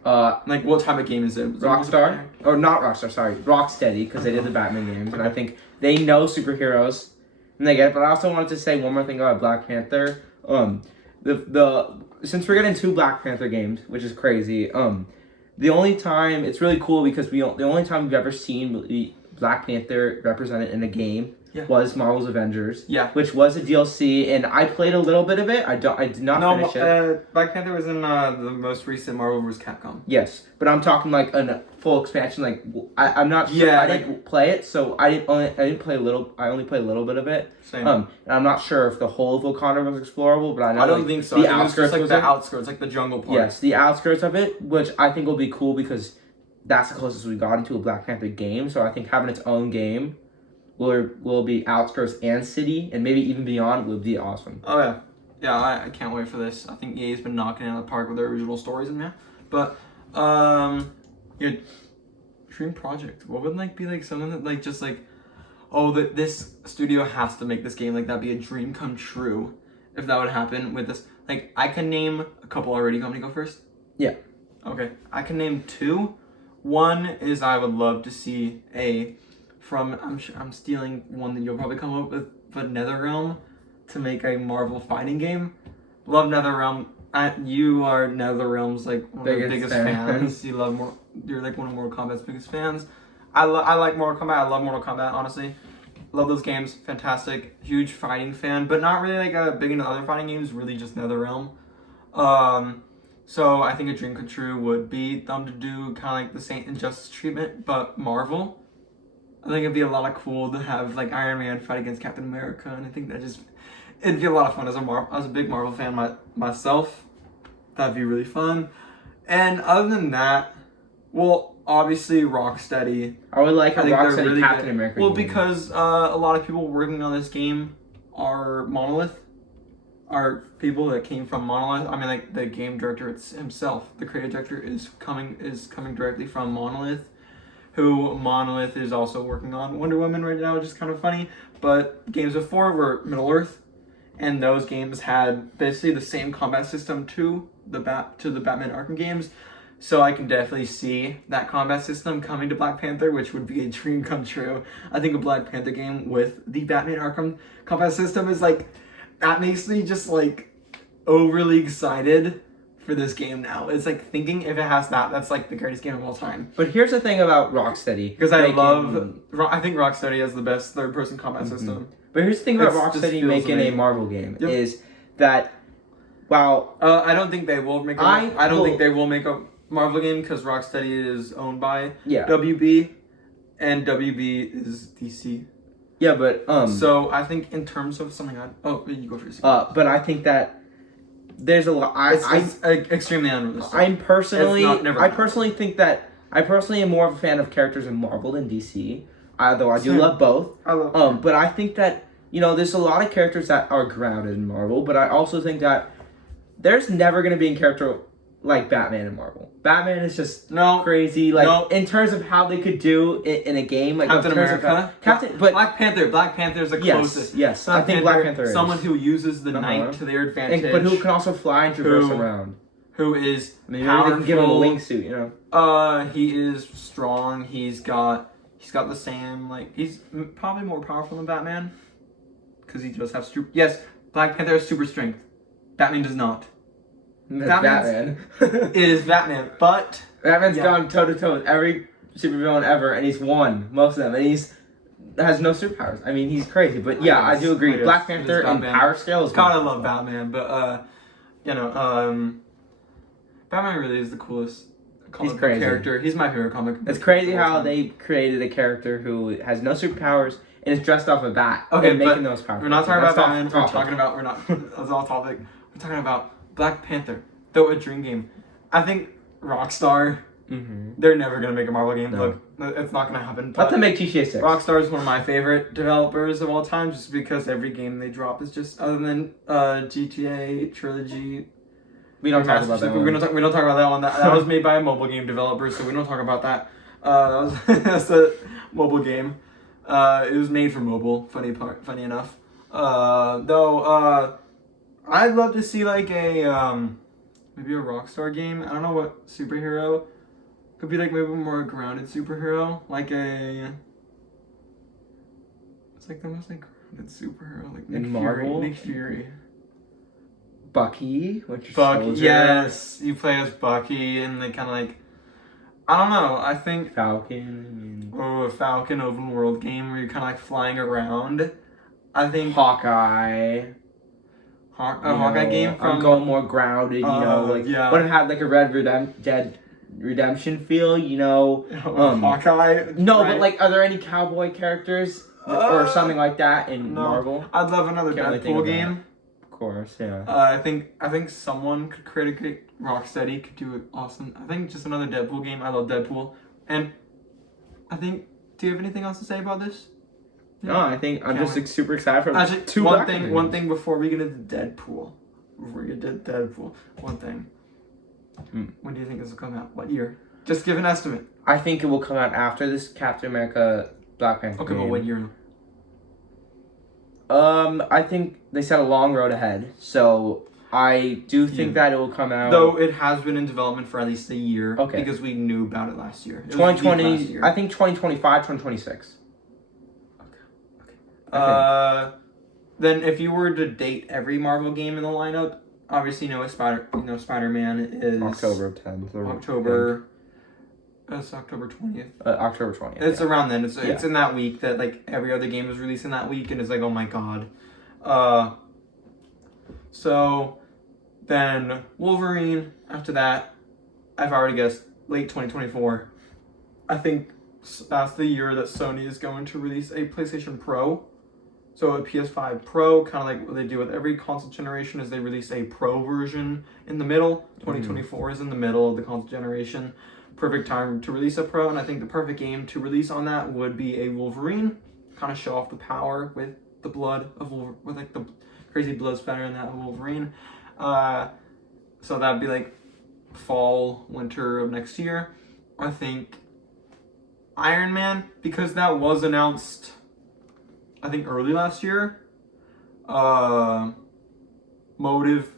Like what type of game is it? Rockstar? Or not Rockstar, sorry. Rocksteady, because they did the Batman games. And I think they know superheroes. And they get it. But I also wanted to say one more thing about Black Panther. Since we're getting 2 Black Panther games, which is crazy, the only time, it's really cool because the only time we've ever seen Black Panther represented in a game was Marvel's Avengers, which was a DLC, and I played a little bit of it. I did not finish it. Black Panther was in the most recent Marvel vs. Capcom. Yes, but I'm talking like a full expansion. Like I'm not sure. I didn't play it, so I didn't play a little. I only played a little bit of it. Same. And I'm not sure if the whole of Wakanda was explorable, but I know. I don't think so. The outskirts, like the outskirts, like the jungle part. Yes, the outskirts of it, which I think will be cool because that's the closest we got into a Black Panther game. So I think having its own game will be outskirts and city, and maybe even beyond, will be awesome. Oh yeah, I can't wait for this. I think EA's been knocking it out of the park with their original stories in there. But your dream project, what would like be like something that like just like, oh, that this studio has to make this game, like that'd be a dream come true if that would happen with this. Like I can name a couple already. You want me to go first? Yeah. Okay, I can name 2. One is I would love to see I'm stealing one that you'll probably come up with, but NetherRealm to make a Marvel fighting game. Love NetherRealm. You are NetherRealm's like one of the biggest fans. You're like one of Mortal Kombat's biggest fans. I like Mortal Kombat. I love Mortal Kombat, honestly. Love those games. Fantastic. Huge fighting fan, but not really like a big into other fighting games. Really just NetherRealm. So I think a dream come true would be them to do kind of like the Saint Injustice treatment, but Marvel. I think it'd be a lot of cool to have like Iron Man fight against Captain America, and I think it'd be a lot of fun as a big Marvel fan myself. That'd be really fun. And other than that, well, obviously Rocksteady. I would like a Rocksteady really Captain America. Well, because a lot of people working on this game are Monolith. Are people that came from Monolith. I mean, like the game director himself, the creative director is coming directly from Monolith. Who Monolith is also working on Wonder Woman right now, which is kind of funny. But games before were Middle-earth, and those games had basically the same combat system to the Batman Arkham games. So I can definitely see that combat system coming to Black Panther, which would be a dream come true. I think a Black Panther game with the Batman Arkham combat system is like, that makes me just like overly excited for this game now. It's like thinking if it has that's like the greatest game of all time. But here's the thing about Rocksteady. Because I think Rocksteady has the best third-person combat system. But here's the thing about Rocksteady making a Marvel game is that while I don't think they will make a Marvel game because Rocksteady is owned by WB, and WB is DC. Yeah, but so I think in terms of something, you go first. But I think that there's a lot. It's extremely unrealistic. I personally think that I personally am more of a fan of characters in Marvel than DC. Although I do Same. love both. I love. But I think that, there's a lot of characters that are grounded in Marvel, but I also think that there's never going to be a character like Batman in Marvel. Batman is just crazy. In terms of how they could do it in a game, like Captain America, but Black Panther. Black Panther is the closest. Yes, I think Black Panther is someone who uses the night to their advantage, but who can also fly and traverse around. Who is maybe powerful. they can give him a wingsuit. He is strong. He's got the same he's probably more powerful than Batman because he does have super. Yes, Black Panther has super strength. Batman does not. Batman. It is Batman, but Batman's gone toe to toe with every supervillain ever, and he's won most of them, and has no superpowers. I mean, he's crazy, but I do agree. Black Panther in power scale is God, I love Batman, but Batman really is the coolest comic book character. He's my favorite comic book. It's crazy how they created a character who has no superpowers and is dressed off a bat. Okay, making those powers. We're not talking about Batman. We're not. That's off topic. We're talking about Black Panther, though a dream game. I think Rockstar, they're never going to make a Marvel game. No. Look, it's not going to happen. Let them make GTA 6. Rockstar is one of my favorite developers of all time just because every game they drop is just, other than GTA, Trilogy. We don't talk about that one. We don't talk about that one. That was made by a mobile game developer, so we don't talk about that. That's a mobile game. It was made for mobile, funny enough. I'd love to see maybe a Rockstar game. I don't know what superhero. Could be maybe a more grounded superhero. It's the most grounded superhero. In Marvel? Nick Fury. Bucky? Bucky, yes. You play as Bucky and they kind of I don't know. I think Falcon. A Falcon open world game where you're kind of flying around. I think Hawkeye. Hawkeye game from I'm going more grounded, but it had a Red Redemption feel, Hawkeye. No, right? But are there any cowboy characters or something like that in Marvel? I'd love another Deadpool game. Of course, yeah. I think someone could create a great Rocksteady could do it awesome. I think just another Deadpool game. I love Deadpool, and do you have anything else to say about this? No, I think I'm just super excited for Actually, one thing before we get into Deadpool. One thing. When do you think this will come out? What year? Just give an estimate. I think it will come out after this Captain America Black Panther game. But what year? I think they set a long road ahead, so I do think that it will come out. Though it has been in development for at least a year. Okay. Because we knew about it last year. 2020. I think 2025, 2026. Then if you were to date every Marvel game in the lineup, obviously Spider-Man is October 10th. October. It's October 20th. October 20th. It's around then. It's in that week that every other game is released in that week, and it's oh my god. So then Wolverine. After that, I've already guessed late 2024. I think that's the year that Sony is going to release a PlayStation Pro. So a PS5 Pro, kind of what they do with every console generation, is they release a Pro version in the middle. 2024 is in the middle of the console generation. Perfect time to release a Pro, and I think the perfect game to release on that would be a Wolverine. Kind of show off the power with the blood of Wolverine, with the crazy blood spatter in that Wolverine. So that'd be fall, winter of next year. I think Iron Man, because that was announced I think early last year. Motive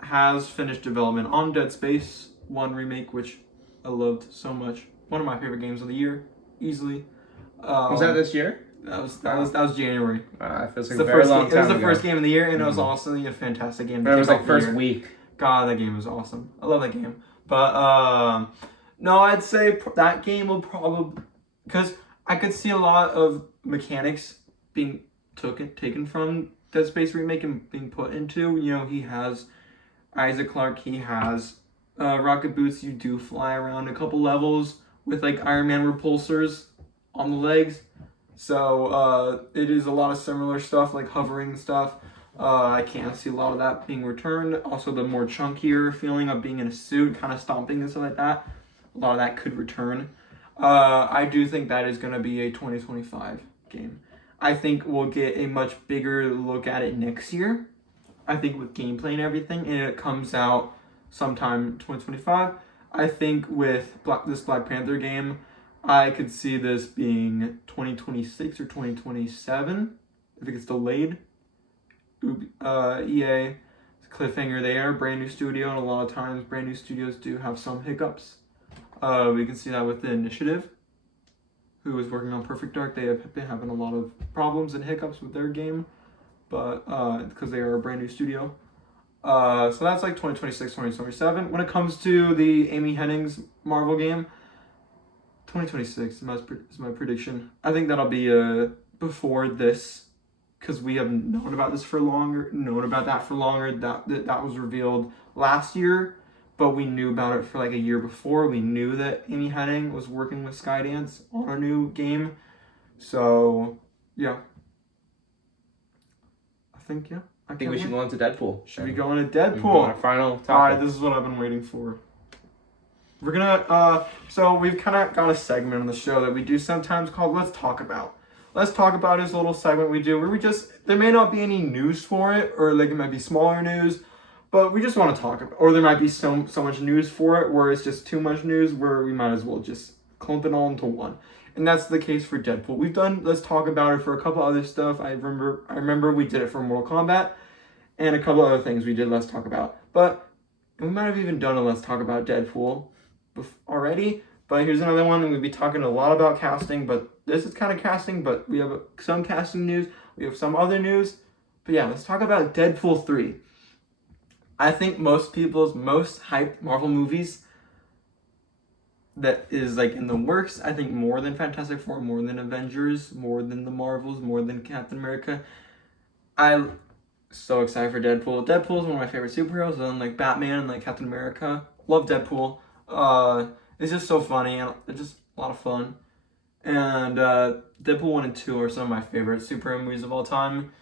has finished development on Dead Space 1 remake, which I loved so much. One of my favorite games of the year, easily. Was that this year? That was January. It feels like a very long time ago. It was the first game of the year, and it was also a fantastic game. It was first week. God, that game was awesome. I love that game. But no, I'd say that game will probably, because I could see a lot of mechanics being taken from Dead Space remake and being put into. He has Isaac Clarke. He has rocket boots. You do fly around a couple levels with Iron Man repulsors on the legs. So it is a lot of similar stuff, hovering stuff. I can't see a lot of that being returned. Also, the more chunkier feeling of being in a suit, kind of stomping and stuff like that. A lot of that could return. I do think that is going to be a 2025 game. I think we'll get a much bigger look at it next year. I think with gameplay and everything, and it comes out sometime 2025. I think with this Black Panther game, I could see this being 2026 or 2027 if it gets delayed. EA, cliffhanger there, brand new studio, and a lot of times brand new studios do have some hiccups. We can see that with the Initiative, who is working on Perfect Dark. They have been having a lot of problems and hiccups with their game, but because they are a brand new studio. So that's like 2026, 2027. When it comes to the Amy Hennig's Marvel game, 2026 is my prediction. I think that'll be before this, because we have known about that for longer. That was revealed last year, but we knew about it for like a year before. We knew that Amy Hennig was working with Skydance on a new game. So, yeah. I think we should go into Deadpool. Should we go into Deadpool? Our final topic. Alright, this is what I've been waiting for. We're gonna, so we've kind of got a segment on the show that we do sometimes called Let's Talk About. Let's Talk About is a little segment we do where there may not be any news for it, or like it might be smaller news, but we just want to talk about, or there might be so much news for it where it's just too much news where we might as well just clump it all into one. And that's the case for Deadpool. We've done Let's Talk About it for a couple other stuff. I remember we did it for Mortal Kombat and a couple other things we did Let's Talk About. But we might have even done a Let's Talk About Deadpool already. But here's another one, and we'll be talking a lot about casting, but this is kind of casting, but we have some casting news, we have some other news. But yeah, let's talk about Deadpool 3. I think most people's most hyped Marvel movies that is like in the works, I think more than Fantastic Four, more than Avengers, more than the Marvels, more than Captain America. I'm so excited for Deadpool. Deadpool is one of my favorite superheroes, other than like Batman and like Captain America. Love Deadpool. It's just so funny and it's just a lot of fun. And Deadpool 1 and 2 are some of my favorite superhero movies of all time.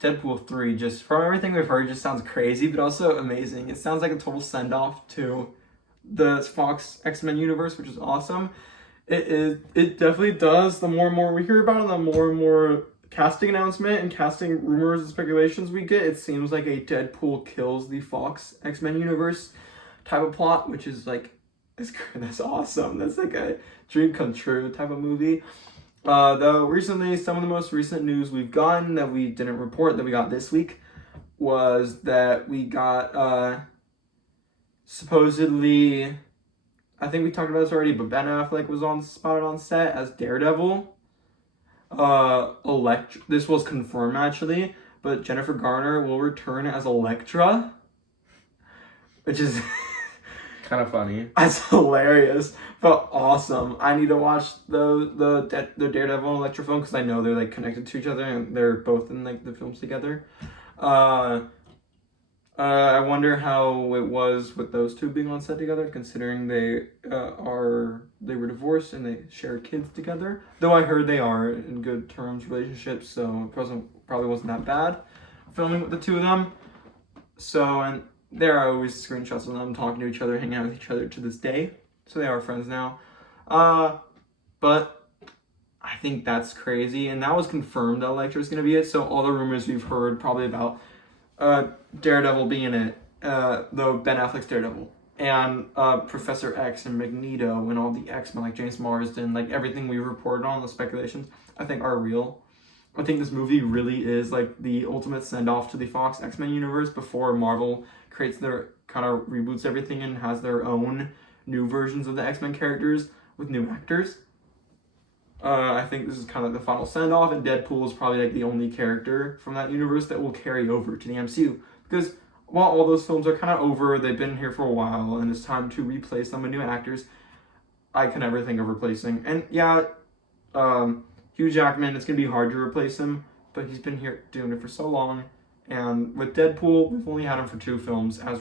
Deadpool 3, just from everything we've heard, just sounds crazy, but also amazing. It sounds like a total send-off to the Fox X-Men universe, which is awesome. It definitely does. The more and more we hear about it, the more and more casting announcement and casting rumors and speculations we get, it seems like a Deadpool kills the Fox X-Men universe type of plot, which is like, that's awesome. That's like a dream come true type of movie. Though recently, some of the most recent news we've gotten that we didn't report that we got this week was that we got supposedly, I think we talked about this already, but Ben Affleck was spotted on set as Daredevil. This was confirmed actually, but Jennifer Garner will return as Elektra, which is kind of funny. That's hilarious, but awesome. I need to watch the Daredevil and Elektra film because I know they're like connected to each other and they're both in like the films together. I wonder how it was with those two being on set together, considering they were divorced and they shared kids together. Though I heard they are in good terms relationships, so it probably wasn't that bad filming with the two of them. So, and there are always screenshots of them talking to each other, hanging out with each other to this day. So they are friends now. But I think that's crazy, and that was confirmed that Elektra is going to be it. So all the rumors we've heard probably about Daredevil being it, though Ben Affleck's Daredevil, and Professor X and Magneto and all the X-Men like James Marsden, like everything we reported on, the speculations, I think are real. I think this movie really is like the ultimate send-off to the Fox X-Men universe before Marvel creates their kind of reboots everything and has their own new versions of the X-Men characters with new actors. I think this is kind of the final send-off, and Deadpool is probably like the only character from that universe that will carry over to the MCU. Because while all those films are kind of over, they've been here for a while, and it's time to replace them with new actors. I can never think of replacing. And yeah, Hugh Jackman, it's going to be hard to replace him, but he's been here doing it for so long. And with Deadpool, we've only had him for 2 films as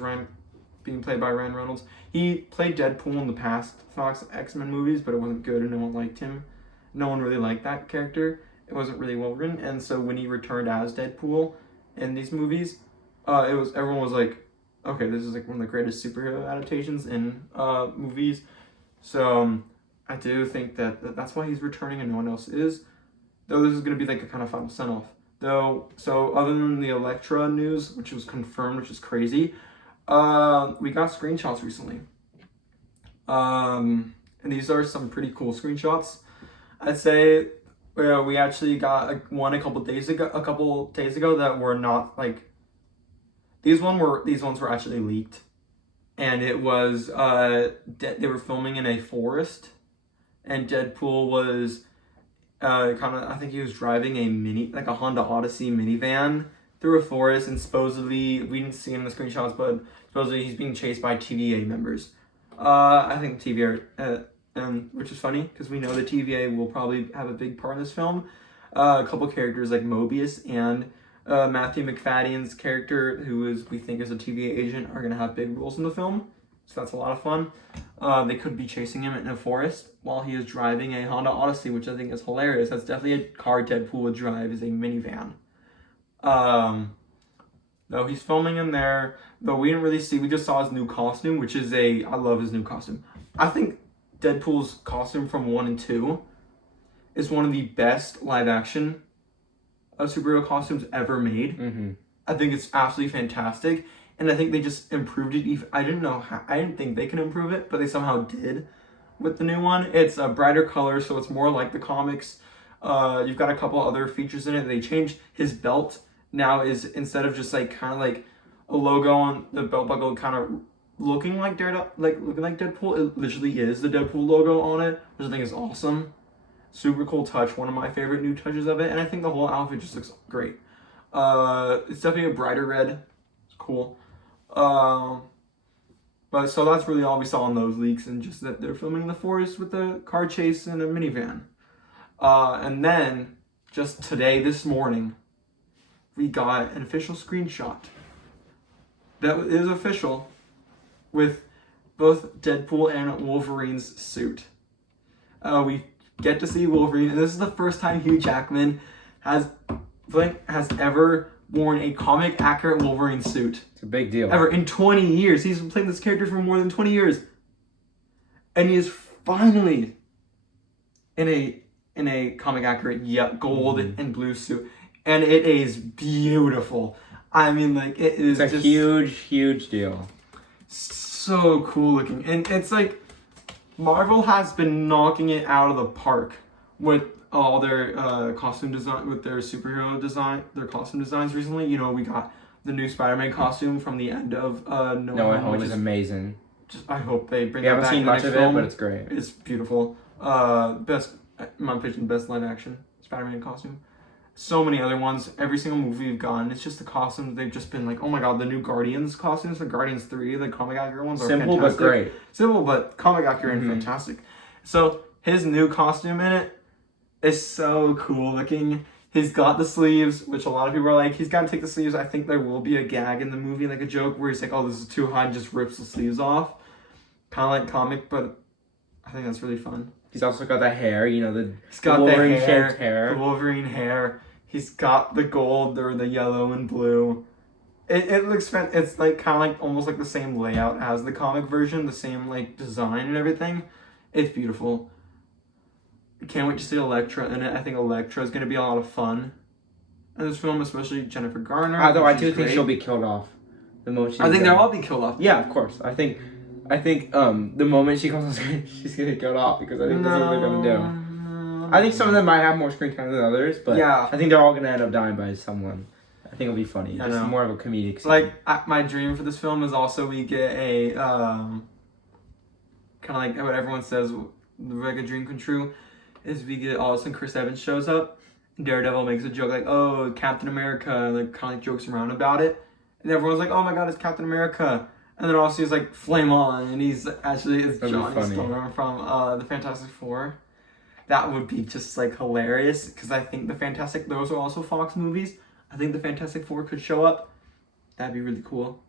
being played by Ryan Reynolds. He played Deadpool in the past Fox X-Men movies, but it wasn't good and no one liked him. No one really liked that character. It wasn't really well written, and so when he returned as Deadpool in these movies, everyone was like, okay, this is like one of the greatest superhero adaptations in movies. So I do think that's why he's returning and no one else is. Though this is going to be like a kind of final send off. Though, so other than the Elektra news, which was confirmed, which is crazy, we got screenshots recently. And these are some pretty cool screenshots. I'd say we actually got one a couple days ago that were not like these ones were actually leaked, and it was they were filming in a forest, and Deadpool was I think he was driving a Honda Odyssey minivan through a forest, and supposedly we didn't see him in the screenshots, but supposedly he's being chased by TVA members. I think TVA, which is funny because we know the TVA will probably have a big part in this film. A couple characters like Mobius and Matthew McFadden's character, we think is a TVA agent, are gonna have big roles in the film. So that's a lot of fun. They could be chasing him in a forest while he is driving a Honda Odyssey, which I think is hilarious. That's definitely a car Deadpool would drive, is a minivan. Though he's filming in there, though we didn't really see, we just saw his new costume, which is I love his new costume. I think Deadpool's costume from 1 and 2 is one of the best live action superhero costumes ever made. Mm-hmm. I think it's absolutely fantastic. And I think they just improved it. I didn't think they could improve it, but they somehow did with the new one. It's a brighter color, so it's more like the comics. You've got a couple other features in it. They changed his belt. Now is, instead of just kind of like a logo on the belt buckle, kind of looking like Deadpool, it literally is the Deadpool logo on it, which I think is awesome. Super cool touch. One of my favorite new touches of it, and I think the whole outfit just looks great. It's definitely a brighter red. It's cool. But so that's really all we saw in those leaks, and just that they're filming in the forest with a car chase and a minivan. And then just this morning, we got an official screenshot that is official with both Deadpool and Wolverine's suit. We get to see Wolverine, and this is the first time Hugh Jackman has ever worn a comic accurate Wolverine suit. It's a big deal. Ever in 20 years. He's been playing this character for more than 20 years. And he is finally in a comic accurate gold and blue suit. And it is beautiful. I mean, like, it is it's a huge deal. So cool looking. And it's like Marvel has been knocking it out of the park with all their costume design, with their superhero design, their costume designs recently. You know, we got the new Spider-Man costume from the end of No Way Home, which is amazing. I hope they bring that back. We haven't seen much of it, but it's great. It's beautiful. Best, in my opinion, best live action Spider-Man costume. So many other ones. Every single movie we've gotten, it's just the costumes. They've just been like, oh my god, the new Guardians costumes for Guardians 3, the comic accurate ones are simple fantastic. But great. Simple but comic accurate and fantastic. So his new costume in it is so cool looking. He's got the sleeves, which a lot of people are like, he's got to take the sleeves. I think there will be a gag in the movie, like a joke where he's like, oh, this is too high, and just rips the sleeves off. Kind of like comic, but I think that's really fun. He's also got the hair, he's got Wolverine the shaped hair. The Wolverine hair. He's got the gold or the yellow and blue. It looks it's like kind of like almost like the same layout as the comic version, the same like design and everything. It's beautiful. I can't wait to see Elektra in it. I think Elektra is going to be a lot of fun in this film, especially Jennifer Garner. Although I do think she'll be killed off the moment I think they'll all be killed off. Yeah, of course. I think the moment she comes on screen, she's gonna get killed off because I think that's what they're gonna do. I think some of them might have more screen time than others, but yeah. I think they're all gonna end up dying by someone. I think it'll be funny. Just more of a comedic scene. Like my dream for this film is also we get a kind of like what everyone says, like a dream come true, is we get all of a sudden Chris Evans shows up, and Daredevil makes a joke like, oh, Captain America, like kind of like jokes around about it, and everyone's like, oh my god, it's Captain America. And then also he's like flame on, and he's actually Johnny Storm from the Fantastic Four. That would be just like hilarious because I think those are also Fox movies. I think the Fantastic Four could show up. That'd be really cool.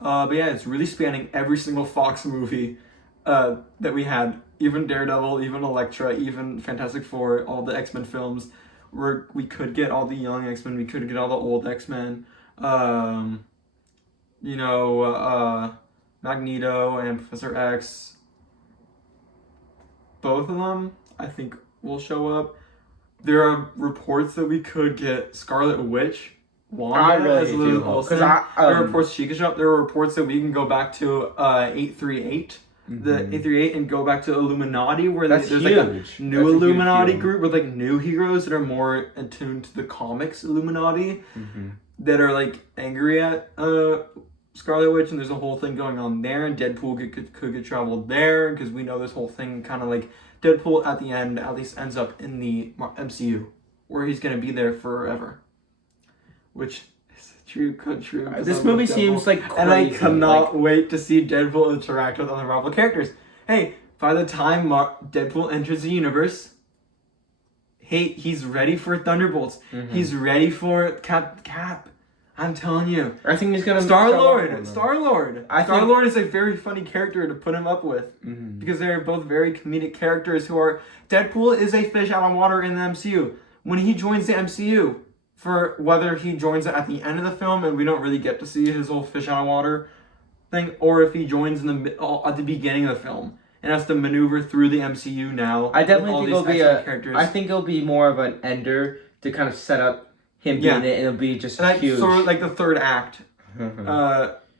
But yeah, it's really spanning every single Fox movie that we had. Even Daredevil, even Elektra, even Fantastic Four, all the X-Men films. We could get all the young X-Men. We could get all the old X-Men. Magneto and Professor X. both of them, I think, will show up. There are reports that we could get Scarlet Witch, Wanda as Elizabeth Olsen. There are reports she could show up. There are reports that we can go back to 838. The 838 and go back to Illuminati, where there's huge. Like a new Illuminati group with like new heroes that are more attuned to the comics Illuminati that are like angry at Scarlet Witch, and there's a whole thing going on there, and Deadpool could get traveled there, because we know this whole thing kind of like Deadpool at the end at least ends up in the MCU, where he's going to be there forever, which is true. This movie seems like crazy. And I cannot wait to see Deadpool interact with other Marvel characters. Hey, by the time Deadpool enters the universe, hey, he's ready for Thunderbolts. He's ready for Cap. I'm telling you. I think he's gonna Star-Lord. Star-Lord is a very funny character to put him up with, because they're both very comedic characters who are. Deadpool is a fish out of water in the MCU. When he joins the MCU, for whether he joins it at the end of the film and we don't really get to see his whole fish out of water thing, or if he joins at the beginning of the film and has to maneuver through the MCU now. I definitely think I think it'll be more of an ender to kind of set up him doing it, and it'll be just huge. Sort of like the third act.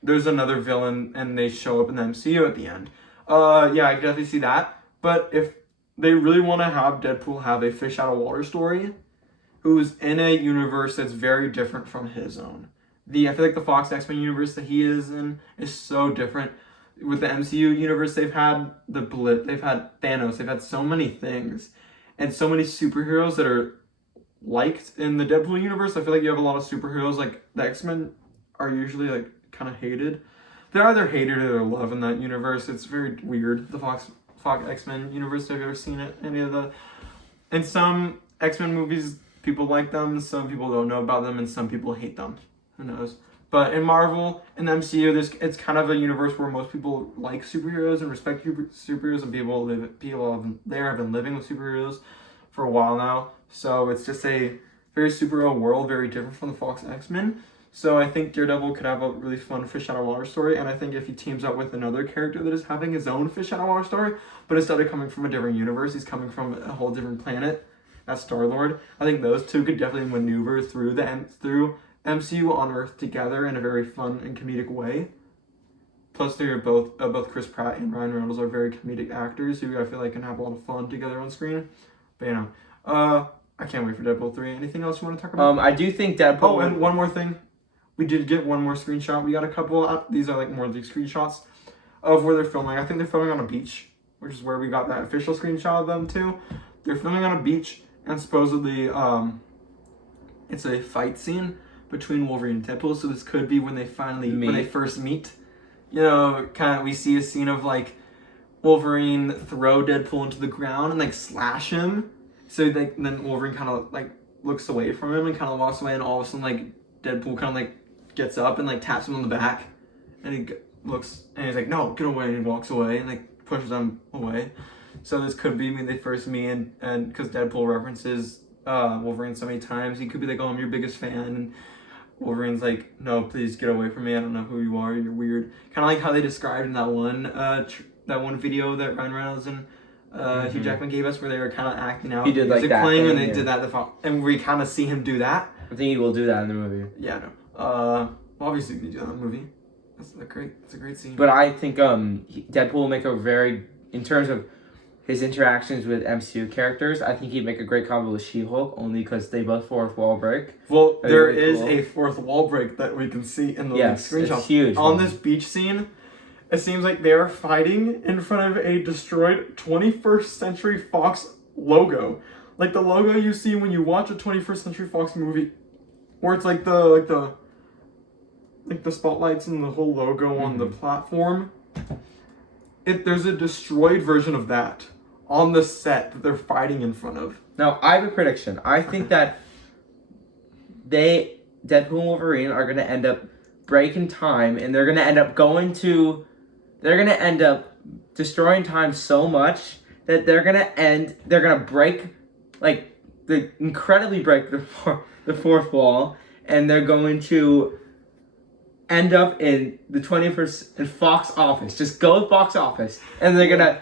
There's another villain, and they show up in the MCU at the end. Yeah, I can definitely see that. But if they really want to have Deadpool have a fish out of water story, who's in a universe that's very different from his own. I feel like the Fox X-Men universe that he is in is so different. With the MCU universe, they've had the Blip, they've had Thanos, they've had so many things, and so many superheroes that are liked in the Deadpool universe. I feel like you have a lot of superheroes, like the X-Men are usually like kind of hated. They're either hated or they're loved in that universe. It's very weird. The Fox X-Men universe. Have you ever seen it? Any of the? In some X-Men movies, people like them. Some people don't know about them, and some people hate them. Who knows? But in Marvel, in the MCU, it's kind of a universe where most people like superheroes and respect superheroes, and people have been living with superheroes for a while now. So it's just a very superhero world, very different from the Fox X-Men. So I think Daredevil could have a really fun fish out of water story, and I think if he teams up with another character that is having his own fish out of water story, but instead of coming from a different universe, he's coming from a whole different planet, that's Star-Lord. I think those two could definitely maneuver through through MCU on Earth together in a very fun and comedic way. Plus, they're both Chris Pratt and Ryan Reynolds are very comedic actors who I feel like can have a lot of fun together on screen. But you know, I can't wait for Deadpool 3. Anything else you want to talk about? I do think Deadpool... Oh, and one more thing. We did get one more screenshot. We got a couple... These are like more of the screenshots of where they're filming. I think they're filming on a beach, which is where we got that official screenshot of them too. They're filming on a beach, and supposedly it's a fight scene between Wolverine and Deadpool. So this could be when they first meet. You know, kind of we see a scene of like Wolverine throw Deadpool into the ground and like slash him. So like then Wolverine kind of like looks away from him and kind of walks away, and all of a sudden like Deadpool kind of like gets up and like taps him on the back, and he looks and he's like, "No, get away!" and he walks away and like pushes him away. So this could be when they first meet, and because Deadpool references Wolverine so many times, he could be like, "Oh, I'm your biggest fan," and Wolverine's like, "No, please get away from me. I don't know who you are. You're weird." Kind of like how they described in that one video that Ryan Reynolds and Hugh Jackman gave us, where they were kind of acting out. He did like that playing, and they did that, and we kind of see him do that. I think he will do that in the movie. Yeah, no. Obviously, he do that in the movie. It's a great scene. But I think Deadpool will make in terms of his interactions with MCU characters, I think he'd make a great combo with She-Hulk, only because they both fourth wall break. Well, there is a fourth wall break that we can see in the screenshot. It's huge. On this beach scene, it seems like they are fighting in front of a destroyed 21st Century Fox logo. Like the logo you see when you watch a 21st Century Fox movie, where it's like the spotlights and the whole logo on the platform. There's a destroyed version of that on the set that they're fighting in front of. Now, I have a prediction. I think that Deadpool and Wolverine are going to end up breaking time, and they're going to end up destroying time so much that they're going to break, like, incredibly break the fourth wall, and they're going to end up in the 21st in Fox office. Just go to Fox office, and they're gonna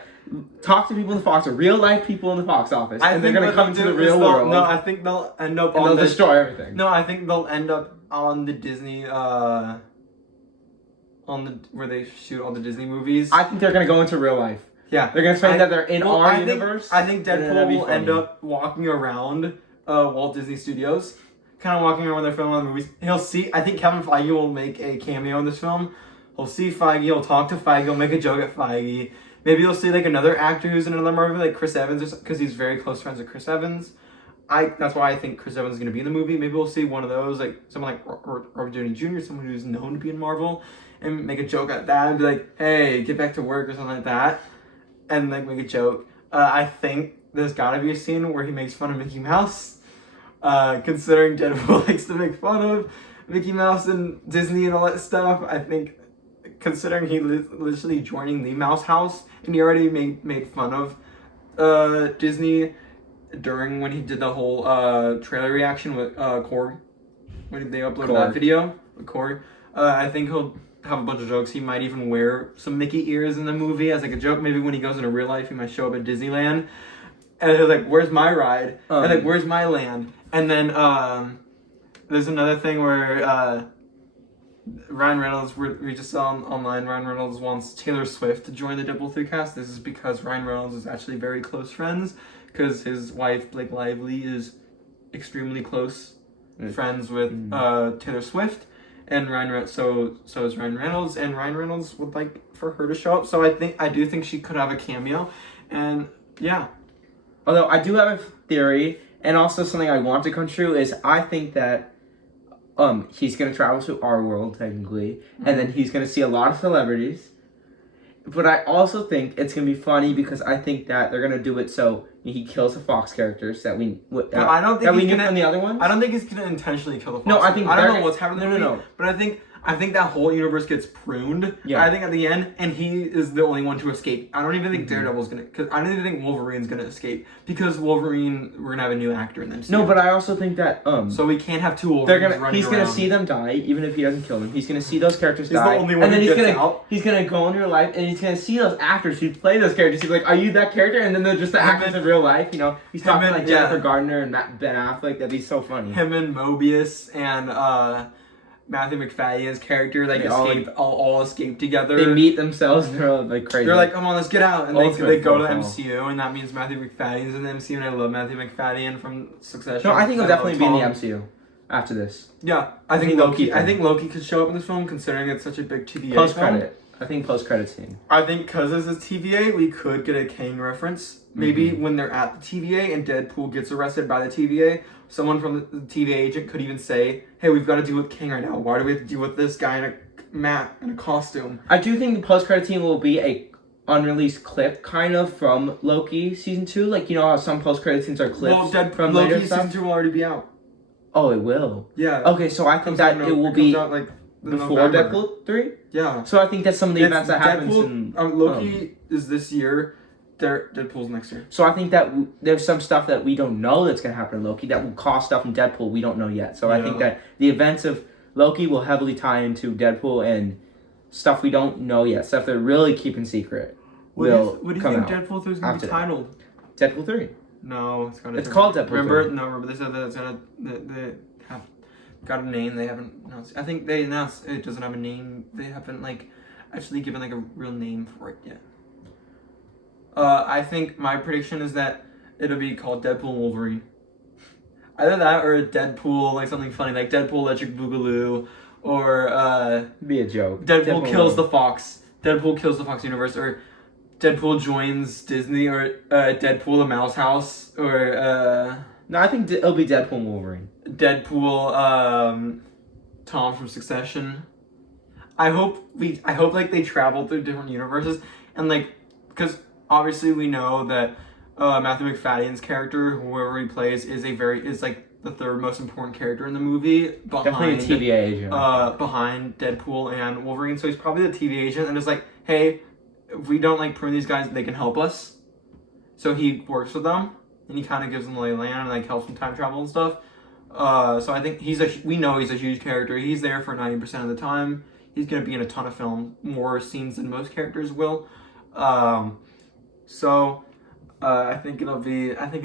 talk to people in the Fox, real life people in the Fox office, and they're gonna come into the real they'll- world. No, I think they'll end up and on they'll the destroy everything. No, I think they'll end up on the Disney where they shoot all the Disney movies. I think they're gonna go into real life. Yeah, They're gonna say that they're in our universe. I think and then that'd be Deadpool will end funny. up walking around Walt Disney Studios, kind of walking around when they're filming the movies. I think Kevin Feige will make a cameo in this film. He'll see Feige, he'll talk to Feige, he'll make a joke at Feige. Maybe you'll see like another actor who's in another movie, like Chris Evans, because he's very close friends with Chris Evans. That's why I think Chris Evans is going to be in the movie. Maybe we'll see one of those, like someone like Robert Downey Jr., someone who's known to be in Marvel, and make a joke at that and be like, "Hey, get back to work" or something like that, and like make a joke. I think there's got to be a scene where he makes fun of Mickey Mouse, considering Deadpool likes to make fun of Mickey Mouse and Disney and all that stuff. I think, considering he literally joining the Mouse House and he already made fun of Disney during when he did the whole trailer reaction with Korg, when they uploaded that video with Korg. I think he'll have a bunch of jokes. He might even wear some Mickey ears in the movie as like a joke. Maybe when he goes into real life, he might show up at Disneyland and they're like, "Where's my ride?" And like, "Where's my land?" And then there's another thing where Ryan Reynolds, we just saw online, Ryan Reynolds wants Taylor Swift to join the Deadpool 3 cast. This is because Ryan Reynolds is actually very close friends, because his wife, Blake Lively, is extremely close friends with Taylor Swift, and so is Ryan Reynolds, and Ryan Reynolds would like for her to show up. So I do think she could have a cameo, and yeah. Although I do have a theory, and also something I want to come true, is I think that he's gonna travel to our world technically, and then he's gonna see a lot of celebrities. But I also think it's gonna be funny because I think that they're gonna do it so he kills the Fox characters that we I don't think we he's knew gonna, from the other ones. I don't think he's gonna intentionally kill the Fox. No, I think I don't know what's happening. No. But I think that whole universe gets pruned. Yeah. I think at the end, and he is the only one to escape. I don't even think Daredevil's gonna, because I don't even think Wolverine's gonna escape, because Wolverine, we're gonna have a new actor in them. No, but I also think that so we can't have two Wolverines running he's gonna around. see them die, even if he doesn't kill them. He's gonna see those characters He's die, the only one and then who he's gets gonna out. he's gonna go into real life, and he's gonna see those actors who play those characters. He's like, "Are you that character?" And then they're just the actors in real life. You know, he's talking like Jennifer Gardner and Ben Affleck. That'd be so funny. Him and Mobius and Matthew McFadden's character all escape together. They meet themselves and they're like crazy. They're like, "Come on, let's get out!" And they go to the Ultimate MCU, and that means Matthew McFadden's in the MCU, and I love Matthew McFadden from Succession. No, I think he'll definitely be in the Tom. MCU after this. Yeah, I think Loki could show up in this film, considering it's such a big TVA Post film. credit. I think post credit scene. I think because this is TVA, we could get a Kang reference. Maybe when they're at the TVA and Deadpool gets arrested by the TVA, someone from the TVA agent could even say, "Hey, we've got to deal with Kang right now. Why do we have to deal with this guy in a costume?" I do think the post credit scene will be a unreleased clip, kind of from Loki season 2. Like, you know how some post credit scenes are clips from later Loki stuff? season 2 will already be out. Oh, it will. Yeah. Okay, so I think that it will be out, like, before November. Deadpool 3. Yeah. So I think that's some of the events that happens Deadpool, in Loki is this year. Deadpool's next year. So I think that there's some stuff that we don't know that's going to happen in Loki that will cause stuff in Deadpool we don't know yet. So I think that the events of Loki will heavily tie into Deadpool and stuff we don't know yet. Stuff they're really keeping secret. What do you think Deadpool 3 is going to be titled? Deadpool 3. No, it's called Deadpool 3. Remember they said that it's going to... They have got a name they haven't announced. I think they announced it doesn't have a name. They haven't, actually given, a real name for it yet. I think my prediction is that it'll be called Deadpool and Wolverine. Either that or Deadpool, something funny, like Deadpool Electric Boogaloo, or be a joke. Deadpool kills the Fox. Deadpool kills the Fox universe, or Deadpool joins Disney, or Deadpool the Mouse House, or no, I think it'll be Deadpool and Wolverine. Deadpool, Tom from Succession. I hope they travel through different universes, and because obviously we know that Matthew McFadden's character, whoever he plays, is the third most important character in the movie, definitely a TVA agent. Behind Deadpool and Wolverine. So he's probably the TVA agent, and it's like, hey, if we don't prune these guys, they can help us. So he works with them, and he kind of gives them the lay of the land and helps them time travel and stuff. So I think we know he's a huge character. He's there for 90% of the time. He's gonna be in a ton of films, more scenes than most characters will. So I think it'd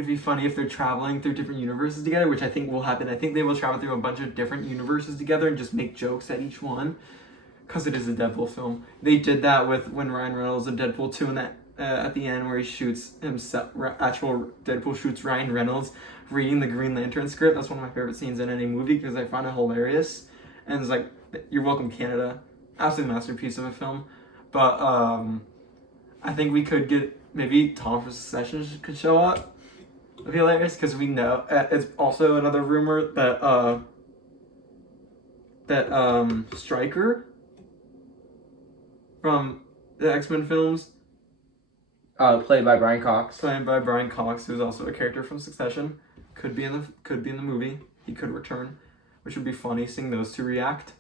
be funny if they're traveling through different universes together, which I think will happen. I think they will travel through a bunch of different universes together and just make jokes at each one, because it is a Deadpool film. They did that with when Ryan Reynolds in Deadpool 2 and that at the end where he shoots himself, actual Deadpool shoots Ryan Reynolds reading the Green Lantern script. That's one of my favorite scenes in any movie because I find it hilarious. And it's like, you're welcome, Canada. Absolute masterpiece of a film. But I think we could get, maybe Tom from Succession could show up. It'd be hilarious because we know, it's also another rumor that Stryker from the X-Men films, Played by Brian Cox. who's also a character from Succession, could be in the movie. He could return, which would be funny seeing those two react.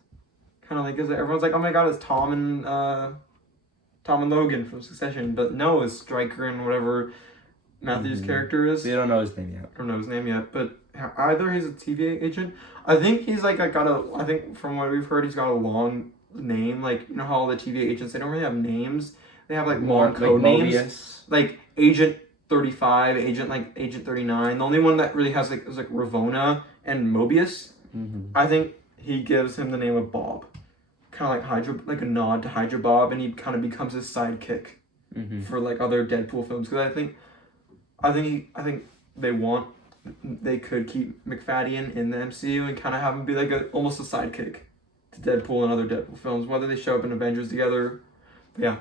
Kind of like, because everyone's like, oh my god, it's Tom and Logan from Succession, but no, it's Stryker and whatever Matthew's character is. We don't know his name yet. I don't know his name yet, but either he's a TV agent. I think he's like I think from what we've heard, he's got a long name. Like, you know how all the TV agents, they don't really have names. They have like More long code names. Mobius. Like Agent 35, Agent 39. The only one that really has is like Ravonna and Mobius. I think he gives him the name of Bob. Kind of like Hydra, like a nod to Hydra Bob, and he kind of becomes his sidekick for like other Deadpool films. Because I think they could keep McFadden in the MCU and kind of have him be like almost a sidekick to Deadpool and other Deadpool films, whether they show up in Avengers together. But yeah,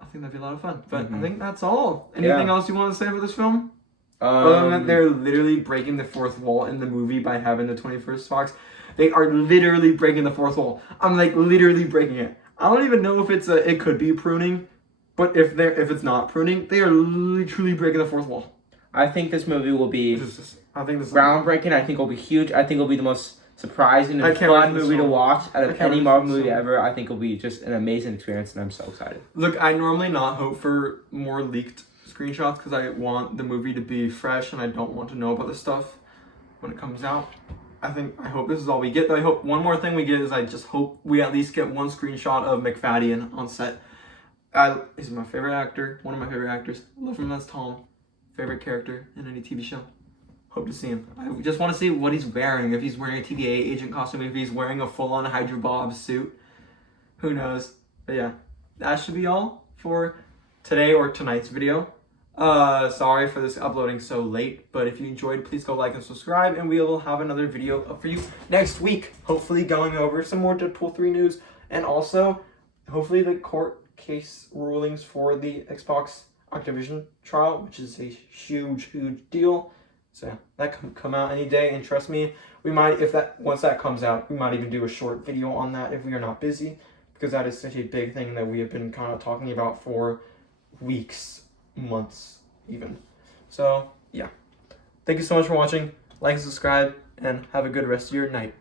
I think that'd be a lot of fun. But I think that's all. Anything else you want to say for this film? Other than that, they're literally breaking the fourth wall in the movie by having the 21st Fox. They are literally breaking the fourth wall. I'm like literally breaking it. I don't even know if it could be pruning, but if it's not pruning, they are literally breaking the fourth wall. I think this movie will be groundbreaking. I think it'll be huge. I think it'll be the most surprising and fun movie to watch out of any Marvel movie ever. I think it'll be just an amazing experience, and I'm so excited. Look, I normally not hope for more leaked screenshots because I want the movie to be fresh and I don't want to know about this stuff when it comes out. I hope this is all we get. I hope one more thing we get is I just hope we at least get one screenshot of McFadden on set. He's my favorite actor, one of my favorite actors. I love him as Tom. Favorite character in any TV show. Hope to see him. I just want to see what he's wearing. If he's wearing a TVA agent costume, if he's wearing a full-on Hydra Bob suit. Who knows? But yeah, that should be all for today or tonight's video. Sorry for this uploading so late, but if you enjoyed, please go like and subscribe, and we will have another video up for you next week. Hopefully going over some more Deadpool 3 news, and also hopefully the court case rulings for the Xbox Activision trial, which is a huge deal. So that can come out any day, and trust me, we might, once that comes out, we might even do a short video on that if we are not busy, because that is such a big thing that we have been kind of talking about for weeks, months even. So yeah, thank you so much for watching. Like and subscribe, and have a good rest of your night.